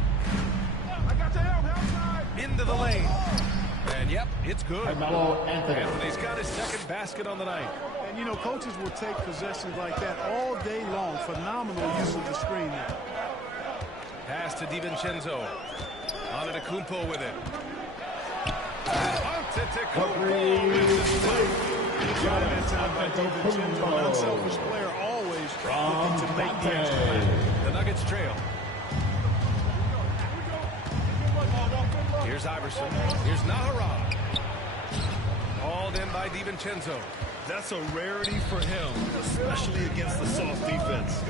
Into the lane. And yep, it's good. Anthony's got his second basket on the night. And you know, coaches will take possessions like that all day long. Phenomenal use of the screen there. Pass to DiVincenzo. Antentokounmpo with it. Antentokounmpo with the Giannis Antentokounmpo, an unselfish player, always looking to make the extra play. The Nuggets trail. Here's Iverson. Here's Nahara. Hauled in by DiVincenzo. That's a rarity for him, especially against the soft defense.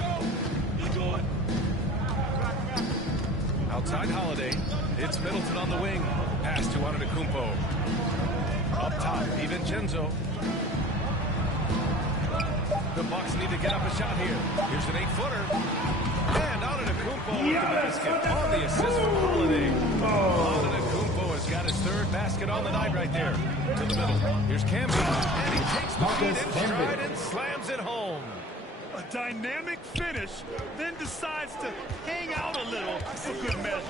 Outside Holiday. It's Middleton on the wing. Pass to Antentokounmpo. Up top, DiVincenzo. The Bucks need to get up a shot here. Here's an 8-footer. And Antentokounmpo with the basket on the assist from Holiday. Antentokounmpo has got his third basket on the night right there. To the middle. Here's Camby. And he takes the feet in stride and slams it home. A dynamic finish, then decides to hang out a little for good measure.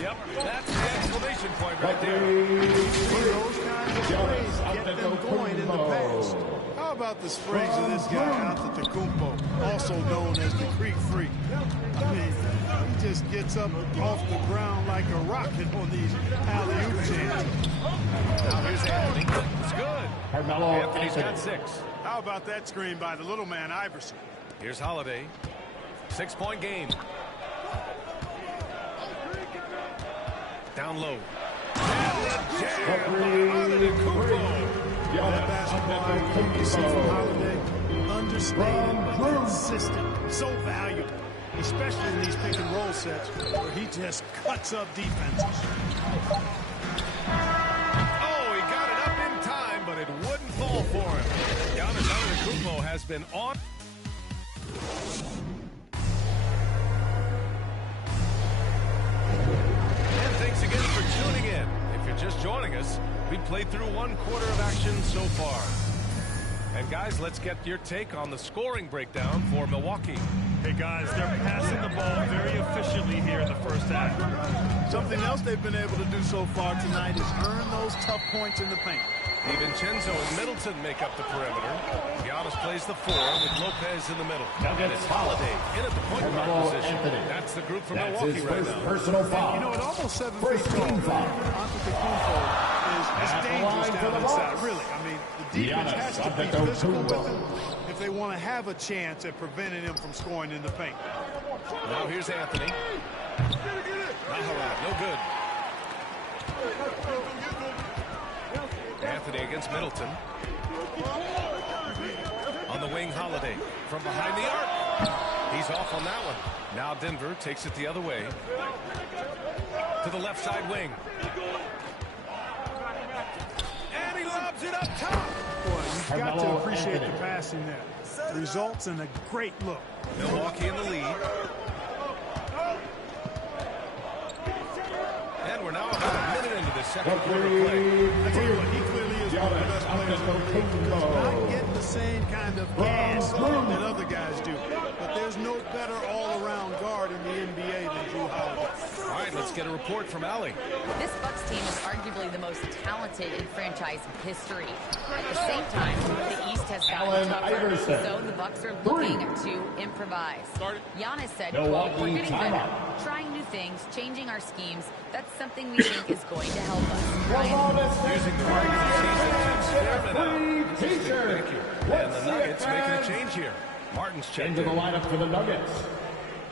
Yep, that's the exclamation point right there. Those kinds of plays get them going in the past. How about the sprays of this guy, Antentokounmpo, also known as the Creek Freak? I mean, he just gets up off the ground like a rocket on these alley-oop jams. Now here's Anthony. It's good. Anthony's got 6. How about that screen by the little man, Iverson? Here's Holiday. 6-point game. Down low. That basketball you see from Holiday, understated but consistent, so valuable, especially in these pick and roll sets where he just cuts up defenses. Oh, he got it up in time, but it wouldn't fall for him. Giannis Antentokounmpo has been on. And thanks again for tuning in. If you're just joining us, we played through 1 quarter of action so far. And guys, let's get your take on the scoring breakdown for Milwaukee. Hey guys, they're passing the ball very efficiently here in the first half. Something else they've been able to do so far tonight is earn those tough points in the paint. DiVincenzo and Middleton make up the perimeter. Giannis plays the 4 with Lopez in the middle. And it's Holiday in at the point guard position. That's the group from Milwaukee right now. Personal foul. You know, at almost 7 feet tall, Antentokounmpo is dangerous down inside, really. I mean, the defense has to be physical with him if they want to have a chance at preventing him from scoring in the paint. Now here's Anthony. Nahara, no good. Anthony against Middleton. On the wing, Holiday. From behind the arc. He's off on that one. Now Denver takes it the other way. To the left side wing. And he lobs it up top. Boy, you've got to appreciate the passing there. It results in a great look. Milwaukee in the lead. And we're now about a minute into the second quarter play. I tell you what, he clearly is one of the best players in the league because not getting the same kind of gas that other guys do. But there's no better all-around guard in the NBA than Drew Holiday. All right, let's get a report from Allie. This Bucks team is arguably the most talented in franchise history. At the same time, the East has gotten tougher, so the Bucks are looking to improvise. Giannis said, quote, "We're getting better, trying new things, changing our schemes. That's something we think is going to help us." Using the regular season to experiment out. Thank you. And the Nuggets making a change here. Martin's checked into the lineup for the Nuggets.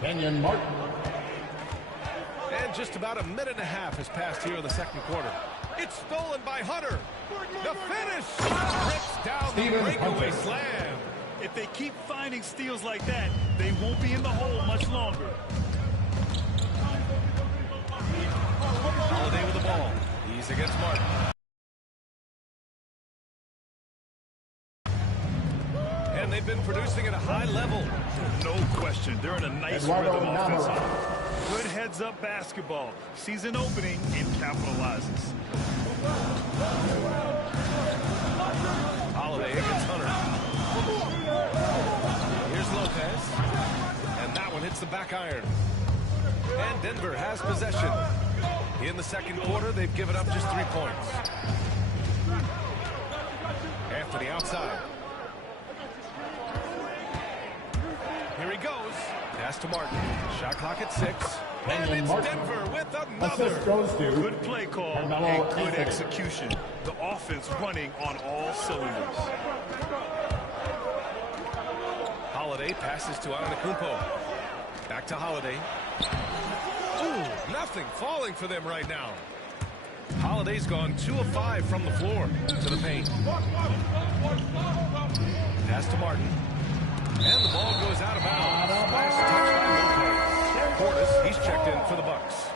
Kenyon Martin. And just about a minute and a half has passed here in the second quarter. It's stolen by Hunter. The finish. Rips down the breakaway slam. If they keep finding steals like that, they won't be in the hole much longer. Holiday with the ball. He's against Martin. And they've been producing at a high level. No question. They're in a nice rhythm offensively. Good heads-up basketball. Season opening and capitalizes. Holiday against Hunter. Here's Lopez. And that one hits the back iron. And Denver has possession. In the second quarter, they've given up just 3 points. Anthony outside. Here he goes. Pass to Martin. Shot clock at 6. And it's Denver with another. Assist goes to Good play call and good execution. The offense running on all cylinders. Holiday passes to Antentokounmpo. Back to Holiday. Ooh, nothing falling for them right now. Holiday's gone 2 of 5 from the floor to the paint. Pass to Martin. And the ball goes out of bounds. Last touch by Lopez. Portis, he's checked in for the Bucks.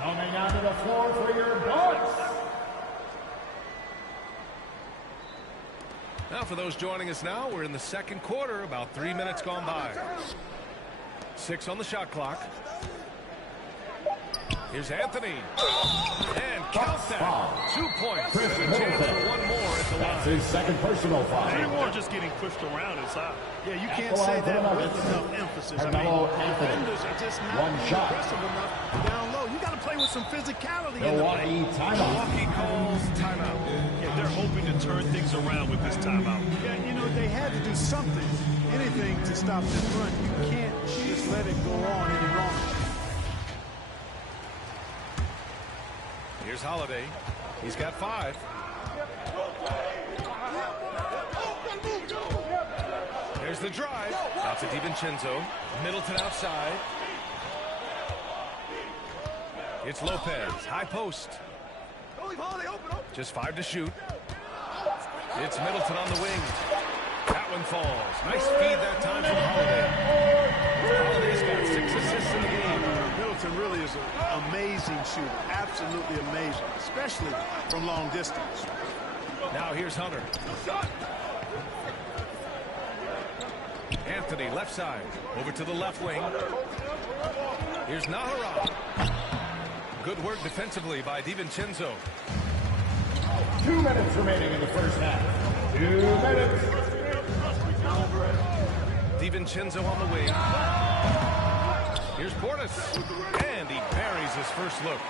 Coming onto the floor for your Bucks. Now for those joining us now, we're in the second quarter, about 3 minutes gone by. 6 on the shot clock. Here's Anthony. And count that. 2 points. And a chance for one more at the line. That's his second personal foul. They weren't just getting pushed around inside. Yeah, you can't say that with enough emphasis. I mean, defenders are just not aggressive enough down low. You got to play with some physicality in the Milwaukee timeout. Milwaukee calls timeout. Yeah, they're hoping to turn things around with this timeout. Yeah, you know, they had to do something, anything to stop this run. You can't just let it go on any longer. Here's Holiday. He's got 5. There's the drive. Out to DiVincenzo. Middleton outside. It's Lopez. High post. Just 5 to shoot. It's Middleton on the wing. That one falls. Nice feed that time from Holiday. Holiday's got 6 assists in the game. Middleton really is an amazing shooter. Absolutely amazing, especially from long distance. Now here's Hunter. Anthony, left side. Over to the left wing. Here's Nahara. Good work defensively by DiVincenzo. 2 minutes remaining in the first half. 2 minutes. DiVincenzo on the wing. Here's Portis. And he buries his first look.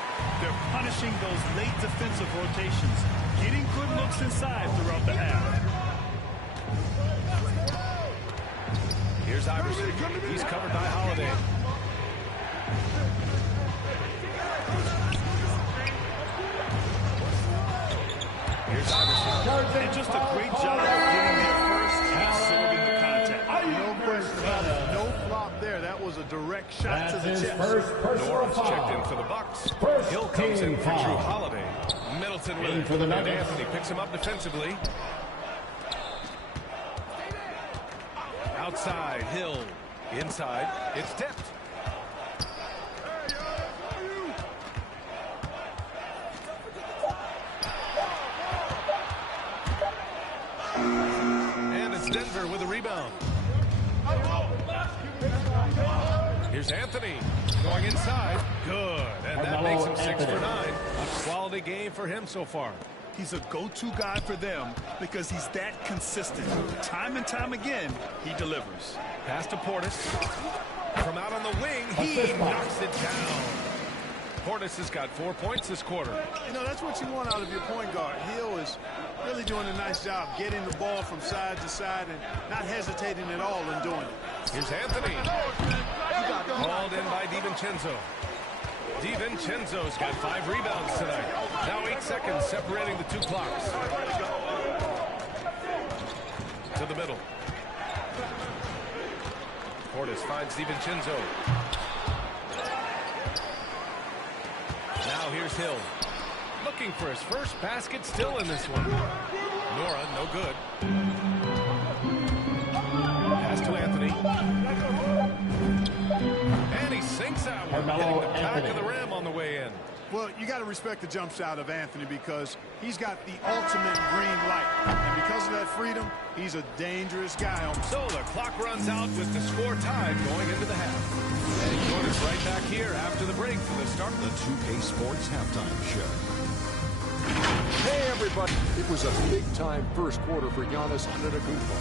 They're punishing those late defensive rotations, getting good looks inside throughout the half. Here's Iverson. He's covered by Holiday. Here's Iverson. And just a great job of getting there first and absorbing the contact. No question about it. No flop there. That was a direct shot to the chest. Norris checked in for the Bucks. Hill comes in for Drew Holiday. Middleton with it. And Anthony picks him up defensively. Outside, Hill. Inside, it's tipped. And it's Denver with a rebound. Here's Anthony going inside. Good. And that makes him 6 for 9. A quality game for him so far. He's a go-to guy for them because he's that consistent. Time and time again, he delivers. Pass to Portis. From out on the wing, he knocks it down. Portis has got 4 points this quarter. You know, that's what you want out of your point guard. Hill is really doing a nice job getting the ball from side to side and not hesitating at all in doing it. Here's Anthony. Called in by DiVincenzo. DiVincenzo's got 5 rebounds tonight. Now 8 seconds separating the 2 clocks. To the middle. Portis finds DiVincenzo. Now here's Hill. Looking for his first basket still in this one. Nora, no good. Pass to Anthony. And he sinks that one, hitting the back of the rim on the way in. Well, you got to respect the jump shot of Anthony because he's got the ultimate green light. And because of that freedom, he's a dangerous guy. So the clock runs out with the score tied going into the half. And join us right back here after the break for the start of the 2K Sports Halftime Show. Hey, everybody. It was a big-time first quarter for Giannis Antentokounmpo.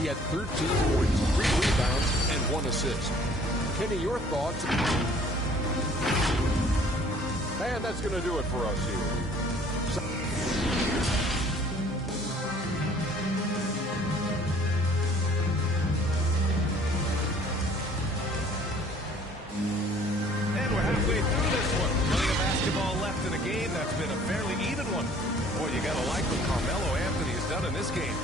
He had 13 points, 3 rebounds, and 1 assist. Kenny, your thoughts? And that's going to do it for us here. And You got to like what Carmelo Anthony has done in this game.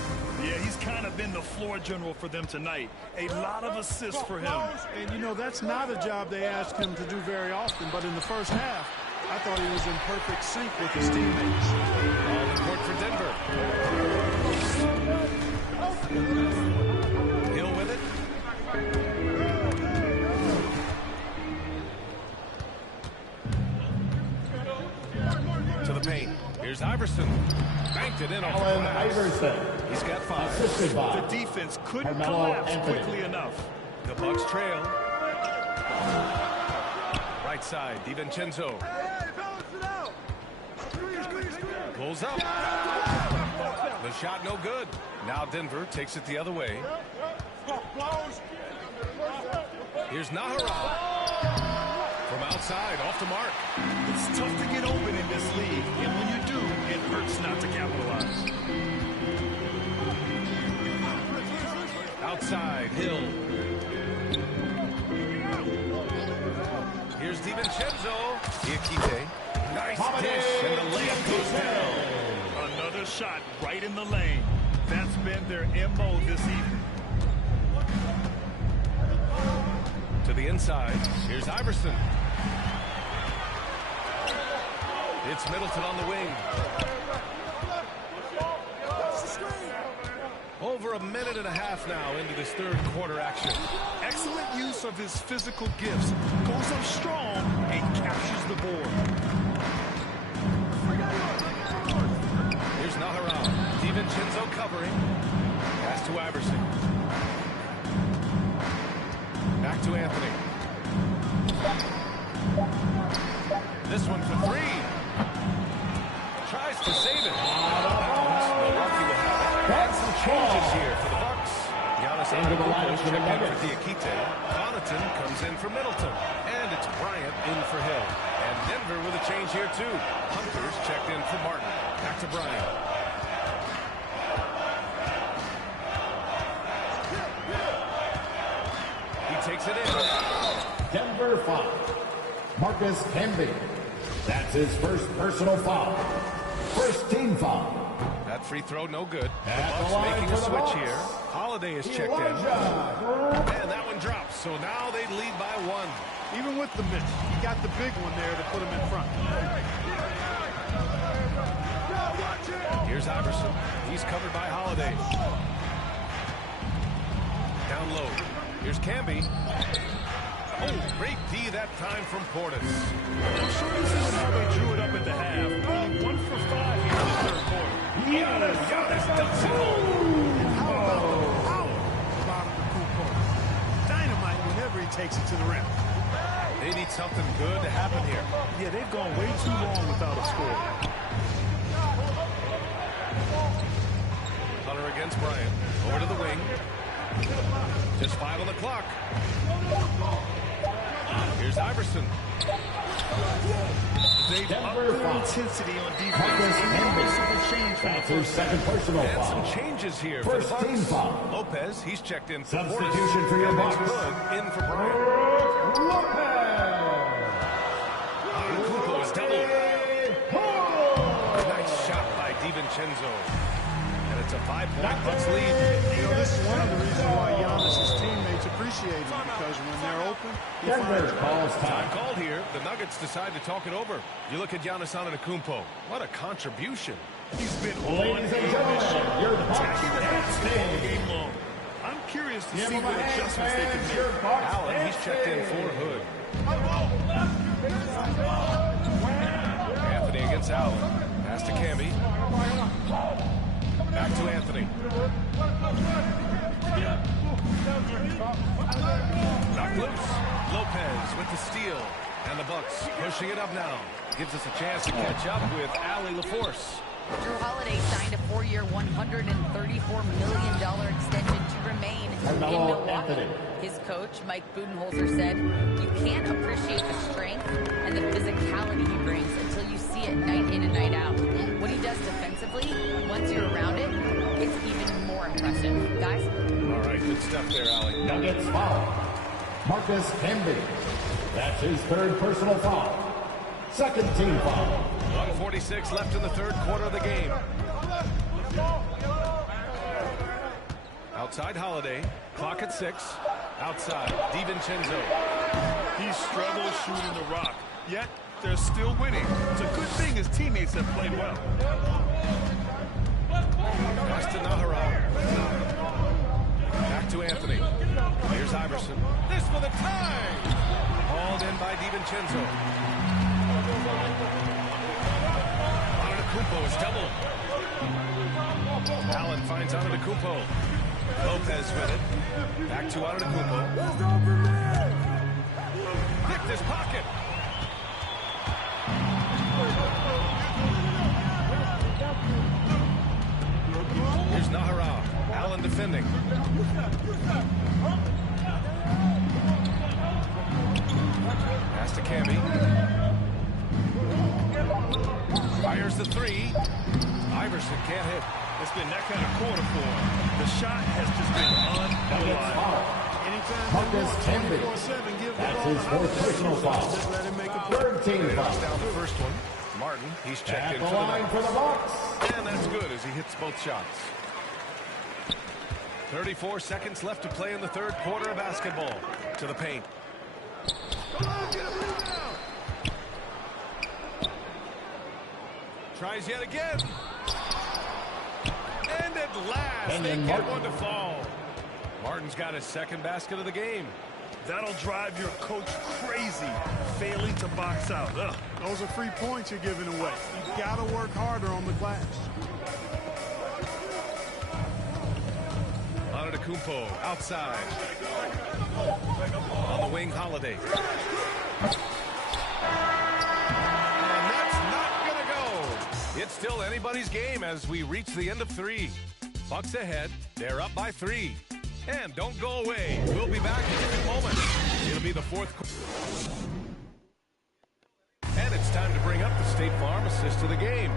Yeah, he's kind of been the floor general for them tonight. A lot of assists for him. And, you know, that's not a job they ask him to do very often. But in the first half, I thought he was in perfect sync with his teammates. On the court for Denver. Hill with it. To the paint. Here's Iverson. Banked it in off the glass. He's got 5. The defense couldn't collapse quickly enough. The Bucks trail. Right side, DiVincenzo. Pulls up. The shot no good. Now Denver takes it the other way. Here's Nahara. From outside, off the mark. It's tough to get open in this league, and when you do, it hurts not to capitalize. Outside, Hill. Here's DiVincenzo. Diakite. Nice dish, and the layup goes down. Another shot right in the lane. That's been their MO this evening. To the inside. Here's Iverson. It's Middleton on the wing. Over a minute and a half now into this third quarter action. Excellent use of his physical gifts. Goes up strong and captures the board. Here's Nahara. DiVincenzo covering. Pass to Iverson. Back to Anthony. This one for 3. Tries to save it. Milwaukee will have it. And some changes here for the Bucks. Giannis Antentokounmpo checked in for Diakite. Connaughton comes in for Middleton. And it's Bryant in for Hill. And Denver with a change here too. Hunter's checked in for Martin. Back to Bryant. He takes it in. Denver foul. Marcus Camby. That's his first personal foul. First team foul. That free throw no good. The Bucks making a switch here. Holiday is checked in. And that one drops. So now they lead by 1. Even with the miss, he got the big one there to put him in front. Here's Iverson. He's covered by Holiday. Down low. Here's Camby. Oh, great D that time from Portis. I'm sure this isn't how they drew it up at the half. Only 1 for 5 here in the third quarter. Giannis dumps it home. How about the power of Antentokounmpo? Dynamite whenever he takes it to the rim. They need something good to happen here. Yeah, they've gone way too long without a score. Hunter against Bryant. Over to the wing. Just 5 on the clock. Here's Iverson. They've upped their intensity on defense. That's his second personal And foul. some changes here First for the team Bucks. foul. Lopez, he's checked in for Substitution Portis. for your And it's Bucks. Hood in for Bryant. Antentokounmpo is doubled. Nice shot by DiVincenzo. And it's a 5-point Bucks lead. You know, this is one of the reasons why Giannis' teammates appreciate him, because when they're open, he Denver finds calls Time time. called here. The Nuggets decide to talk it over. You look at Giannis Antentokounmpo. What a contribution. He's been Ladies and gentlemen, your Bucks all stage. game long. I'm curious to Give see him what a hand, adjustments they can fans, make. your Bucks Allen, he's checked in for Hood. Anthony against Allen. Pass to Camby. Back to Anthony. Knocked loose. Lopez with the steal. And the Bucks pushing it up now. Gives us a chance to catch up with Allie LaForce. Drew Holiday signed a 4-year, $134 million extension to remain in Milwaukee. His coach, Mike Budenholzer, said, "You can't appreciate the strength and the physicality he brings until you see it night in and night out. What he does defensively, once you're around it, it's even more impressive." Guys? All right, good stuff there, Allie. Nuggets foul. Marcus Camby. That's his third personal foul. Second team foul. 1:46 left in the third quarter of the game. Outside Holiday. Clock at 6. Outside DiVincenzo. He struggles shooting the rock, yet they're still winning. It's a good thing his teammates have played well. Pass to Nahara. Back to Anthony. Here's Iverson. This for the tie. Hauled in by DiVincenzo. Antentokounmpo is doubled. Allen finds Antentokounmpo. Lopez with it. Back to Antentokounmpo. Picked his pocket. Here's Nahara. Allen defending. Pass to Camby. Fires the three. Iverson can't hit. It's been that kind of quarter for him. The shot has just been unreliable. Anytime they want 24/7, give the ball his fourth personal foul. Just let him make a play. Third team foul. Down the first one. Martin, he's checked in the line for the box. And that's good as he hits both shots. 34 seconds left to play in the third quarter of basketball. To the paint. Tries yet again. And at last, they get one to fall. Martin's got his second basket of the game. That'll drive your coach crazy, failing to box out. Ugh. Those are free points you're giving away. You got to work harder on the glass. Antentokounmpo outside. On the wing, Holiday. And that's not going to go. It's still anybody's game as we reach the end of 3. Bucks ahead. They're up by 3. And don't go away. We'll be back in a few moments. It'll be the fourth quarter. And it's time to bring up the State Farm assist of the game.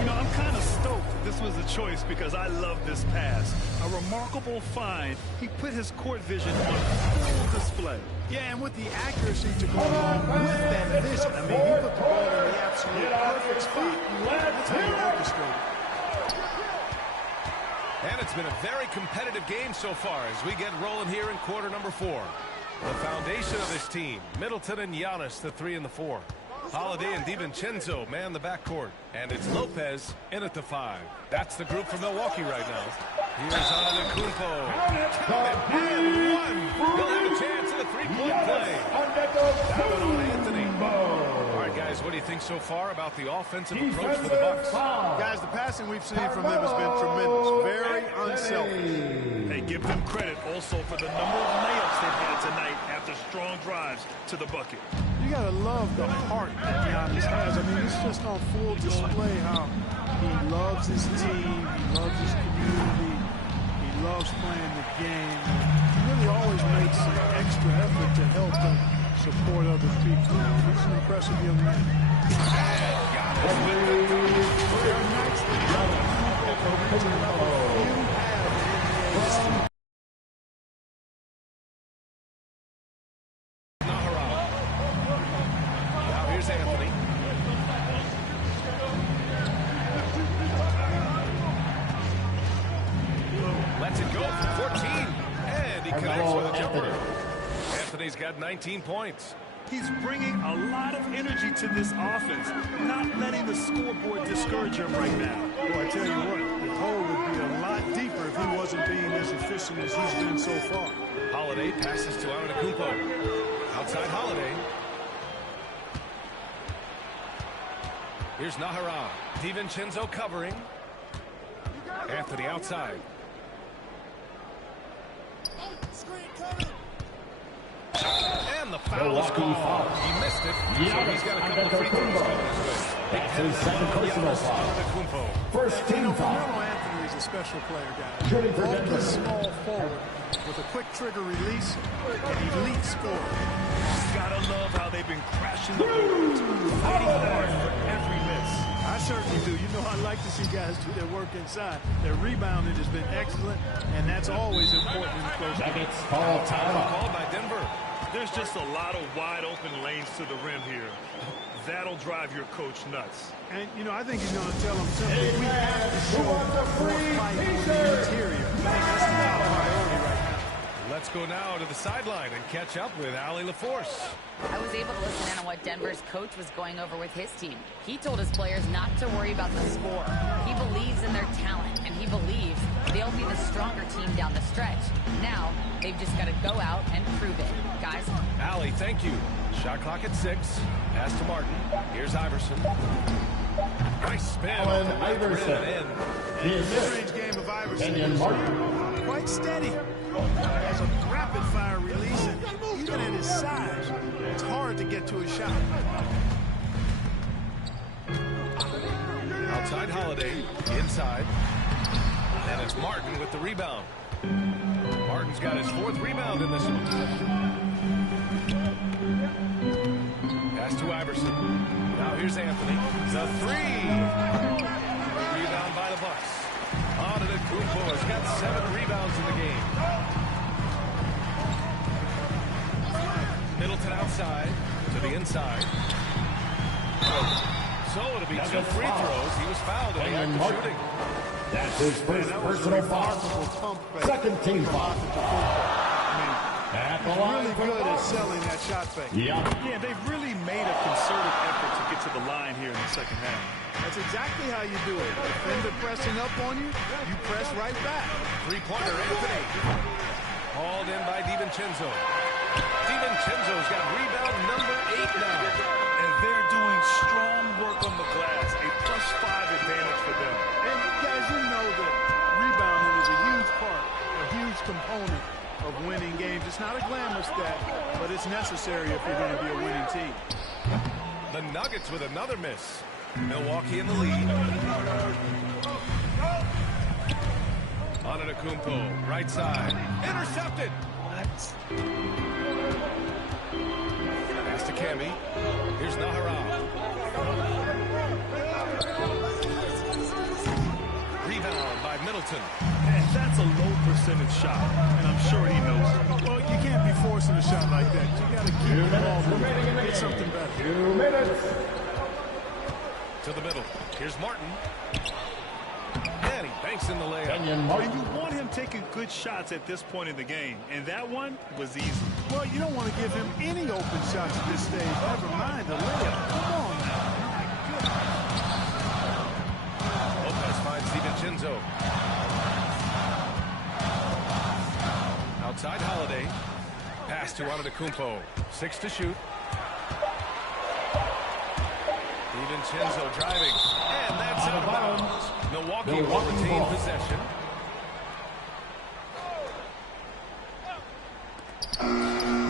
You know, I'm kind of stoked this was a choice because I love this pass. A remarkable find. He put his court vision on full display. Yeah, and with the accuracy to go along with that vision. I mean, he put the ball in the absolute perfect spot. That's how you orchestrate it. And it's been a very competitive game so far as we get rolling here in quarter number 4. The foundation of this team, Middleton and Giannis, the 3 and the 4. Holiday and DiVincenzo man the backcourt. And it's Lopez in at the 5. That's the group for Milwaukee right now. Here's Antentokounmpo. Count it, and one. He'll have a chance at a three-point play. Down on Anthony. All right, guys, what do you think so far about the offensive approach for the Bucks? Guys, the passing we've seen from them has been tremendous. Very unselfish. Hey, give them credit also for the number of layups they've had tonight after strong drives to the bucket. You got to love the heart that Giannis has. I mean, it's just on full display how he loves his team, he loves his community, he loves playing the game. He really always makes an extra effort to help and support other people. He's an impressive young man. Anthony. Lets it go for 14. And he connects with a jumper. Anthony's got 19 points. He's bringing a lot of energy to this offense, not letting the scoreboard discourage him right now. Well, I tell you what, the hole would be a lot deeper if he wasn't being as efficient as he's been so far. Holiday passes to Antentokounmpo. Outside Holiday. Here's Nahara. DiVincenzo covering. Anthony outside. And the foul is called. He missed it, so he's got a couple of free throws coming his way. That's his second personal foul. First team foul. Anthony is a special player, guys. Shooting for Denver. Small forward with a quick trigger release, an elite scorer. Gotta love how they've been crashing the boards, fighting hard for every miss. I certainly do. You know, I like to see guys do their work inside. Their rebounding has been excellent, and that's always important in close games. Called by Denver. There's just a lot of wide open lanes to the rim here. That'll drive your coach nuts. And, you know, I think he's going to tell them simply, we have to show more fight on the interior. I think that's the top priority right now. Let's go now to the sideline and catch up with Allie LaForce. I was able to listen in on what Denver's coach was going over with his team. He told his players not to worry about the score. He believes in their talent, and he believes they'll be the stronger team down the stretch. Now, they've just got to go out and prove it. Guys. Allie, thank you. Shot clock at 6. Pass to Martin. Here's Iverson. Nice spin. Allen Iverson. Mid-range game of Iverson is quite steady. Has a rapid-fire release, and even at his size, it's hard to get to his shot. Outside Holiday, inside. And it's Martin with the rebound. Martin's got his 4th rebound in this one. Pass to Iverson. Now here's Anthony. The 3. Rebound by the Bucks. Antentokounmpo has got 7 rebounds in the game. Middleton outside to the inside. So it'll be 2 free throws. He was fouled in the act of shooting. That's his first personal foul. Second team foul. At the line, really good at selling that shot fake. Yeah, they've really made a concerted effort to get to the line here in the second half. That's exactly how you do it. Defender pressing up on you, you press right back. Three-pointer, Anthony. Hauled in by DiVincenzo. DiVincenzo's got rebound number 8 now. And they're doing strong work on the glass. A +5 advantage for them. And guys, you know that rebounding is a huge part, a huge component of winning games. It's not a glamorous stat, but it's necessary if you're going to be a winning team. The Nuggets with another miss. Milwaukee in the lead. Antentokounmpo, right side. Intercepted. Pass to Kemby. Here's Naharov. Rebound by Middleton. And that's a low percentage shot, and I'm sure he knows it. Well, you can't be forcing a shot like that. You got to keep the ball moving. Get something better. 2 minutes. To the middle. Here's Martin. And he banks in the layup. And you want him taking good shots at this point in the game, and that one was easy. Well, you don't want to give him any open shots at this stage. Never mind the layup. Come on now. Lopez finds DiVincenzo. Outside Holiday. Pass to Antentokounmpo. 6 to shoot. DiVincenzo driving. And that's out of bounds. Milwaukee will retain possession.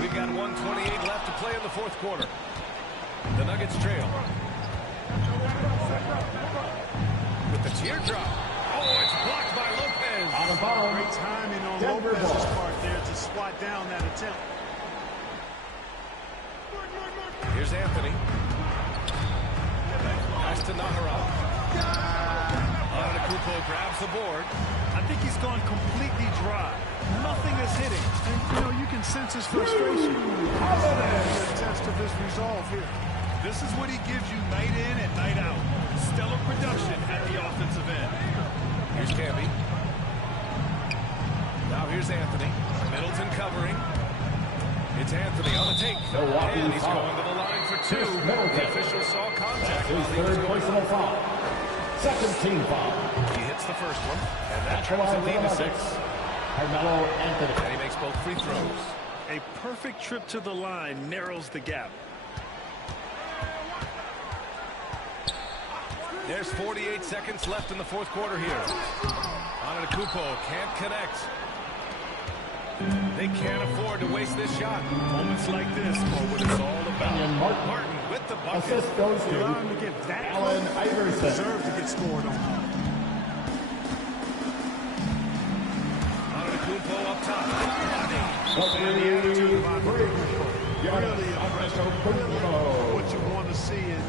We've got 1:28 left to play in the 4th quarter. The Nuggets trail. With the teardrop. Oh, it's blocked by Lopez. Out of bounds. Great timing on Lopez's part there to swat down that attempt. Here's Anthony. Pass to Naharov. Antentokounmpo grabs the board. I think he's gone completely dry. Nothing is hitting. And, you know, you can sense his frustration. A test of his resolve here. This is what he gives you night in and night out. Stellar production at the offensive end. Here's Kemby. Now here's Anthony. Middleton covering. It's Anthony on the take. And he's going to the line for 2. The official saw contact. His third personal foul. Second team foul. He hits the first one. And that turns the lead to 6. Carmelo Anthony. And he makes both free throws. A perfect trip to the line narrows the gap. There's 48 seconds left in the 4th quarter here. Antentokounmpo can't connect. They can't afford to waste this shot. Moments like this are what it's all about. Martin with the bucket. Assist goes to Allow him to get that Allen Iverson. Deserves to get scored on. Antentokounmpo up top. The attitude of Antentokounmpo. Really impressive. What you want to see in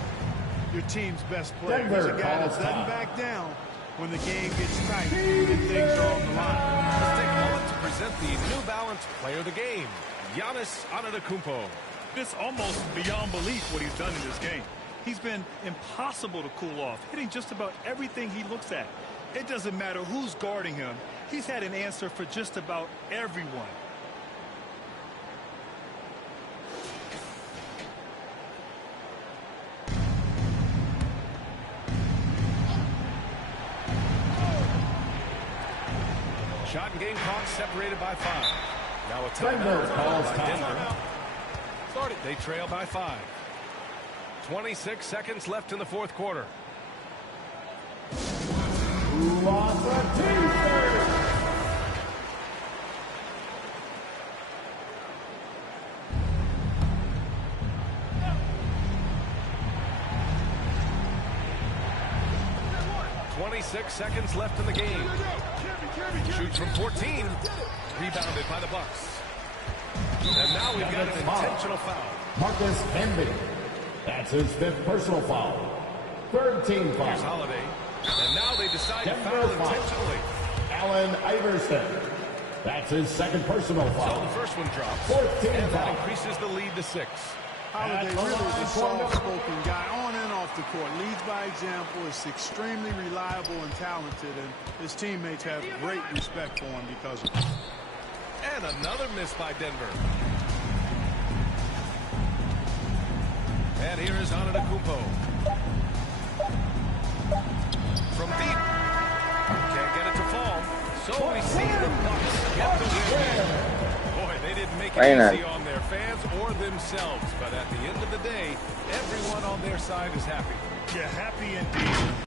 your team's best player. He's a guy that doesn't back down when the game gets tight and things are on the line. Let's take a moment to present the New Balance Player of the Game, Giannis Antentokounmpo. It's almost beyond belief what he's done in this game. He's been impossible to cool off, hitting just about everything he looks at. It doesn't matter who's guarding him. He's had an answer for just about everyone. Shot and game clock separated by 5. Now a timeout by Denver. They trail by 5. 26 seconds left in the fourth quarter. Lots of T-shirts. Seconds left in the game. Shoots from 14. Rebounded by the Bucks. And now we've got an intentional foul. Marcus Henry. That's his 5th personal foul. 3rd team foul. Here's Holiday. And now they decide to foul intentionally. Allen Iverson. That's his 2nd personal foul. So the first one drops. 4th team and foul. that increases the lead to 6. Holiday really is a soft-spoken guy on and off the court. Leads by example, is extremely reliable and talented, and his teammates have great respect for him because of it. And another miss by Denver. And here is Antentokounmpo. From deep. Can't get it to fall. So we see the Bucks get the win. Boy, they didn't make it easy on their fans or themselves. But at the end of the day, everyone on their side is happy. Yeah, happy indeed.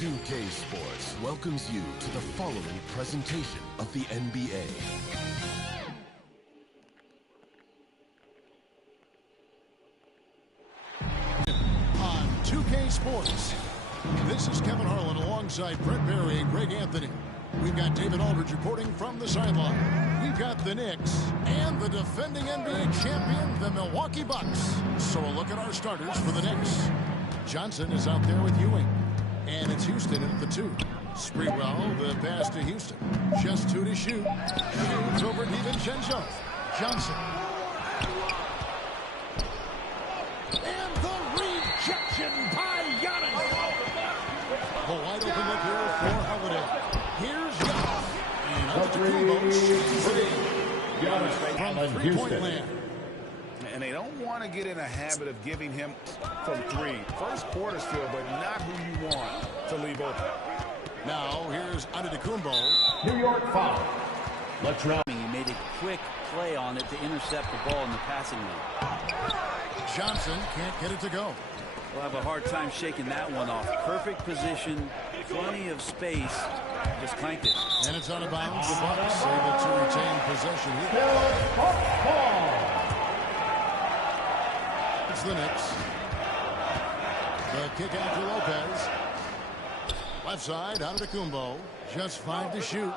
.2K Sports welcomes you to the following presentation of the NBA. On 2K Sports, this is Kevin Harlan alongside Brett Barry and Greg Anthony. We've got David Aldridge reporting from the sideline. We've got the Knicks and the defending NBA champion, the Milwaukee Bucks. So a look at our starters for the Knicks. Johnson is out there with Ewing. And it's Houston at the 2. Sprewell, the pass to Houston. Just 2 to shoot. Shoots over DiVincenzo. Johnson. And the rejection by Giannis. A wide open look here for Holiday. Here's Giannis. And Antentokounmpo shoots it in. Giannis from three-point land. And they don't want to get in a habit of giving him from 3. First quarter still, but not who you want to leave open. Now here's Antentokounmpo. New York foul. Let's round. He made a quick play on it to intercept the ball in the passing lane. Johnson can't get it to go. We'll have a hard time shaking that one off. Perfect position, plenty of space. Just clanked it. And it's out of bounds. The Bucks able to retain possession here. It's the Knicks. The kick out to Lopez. Left side, Antentokounmpo. Just 5 to shoot.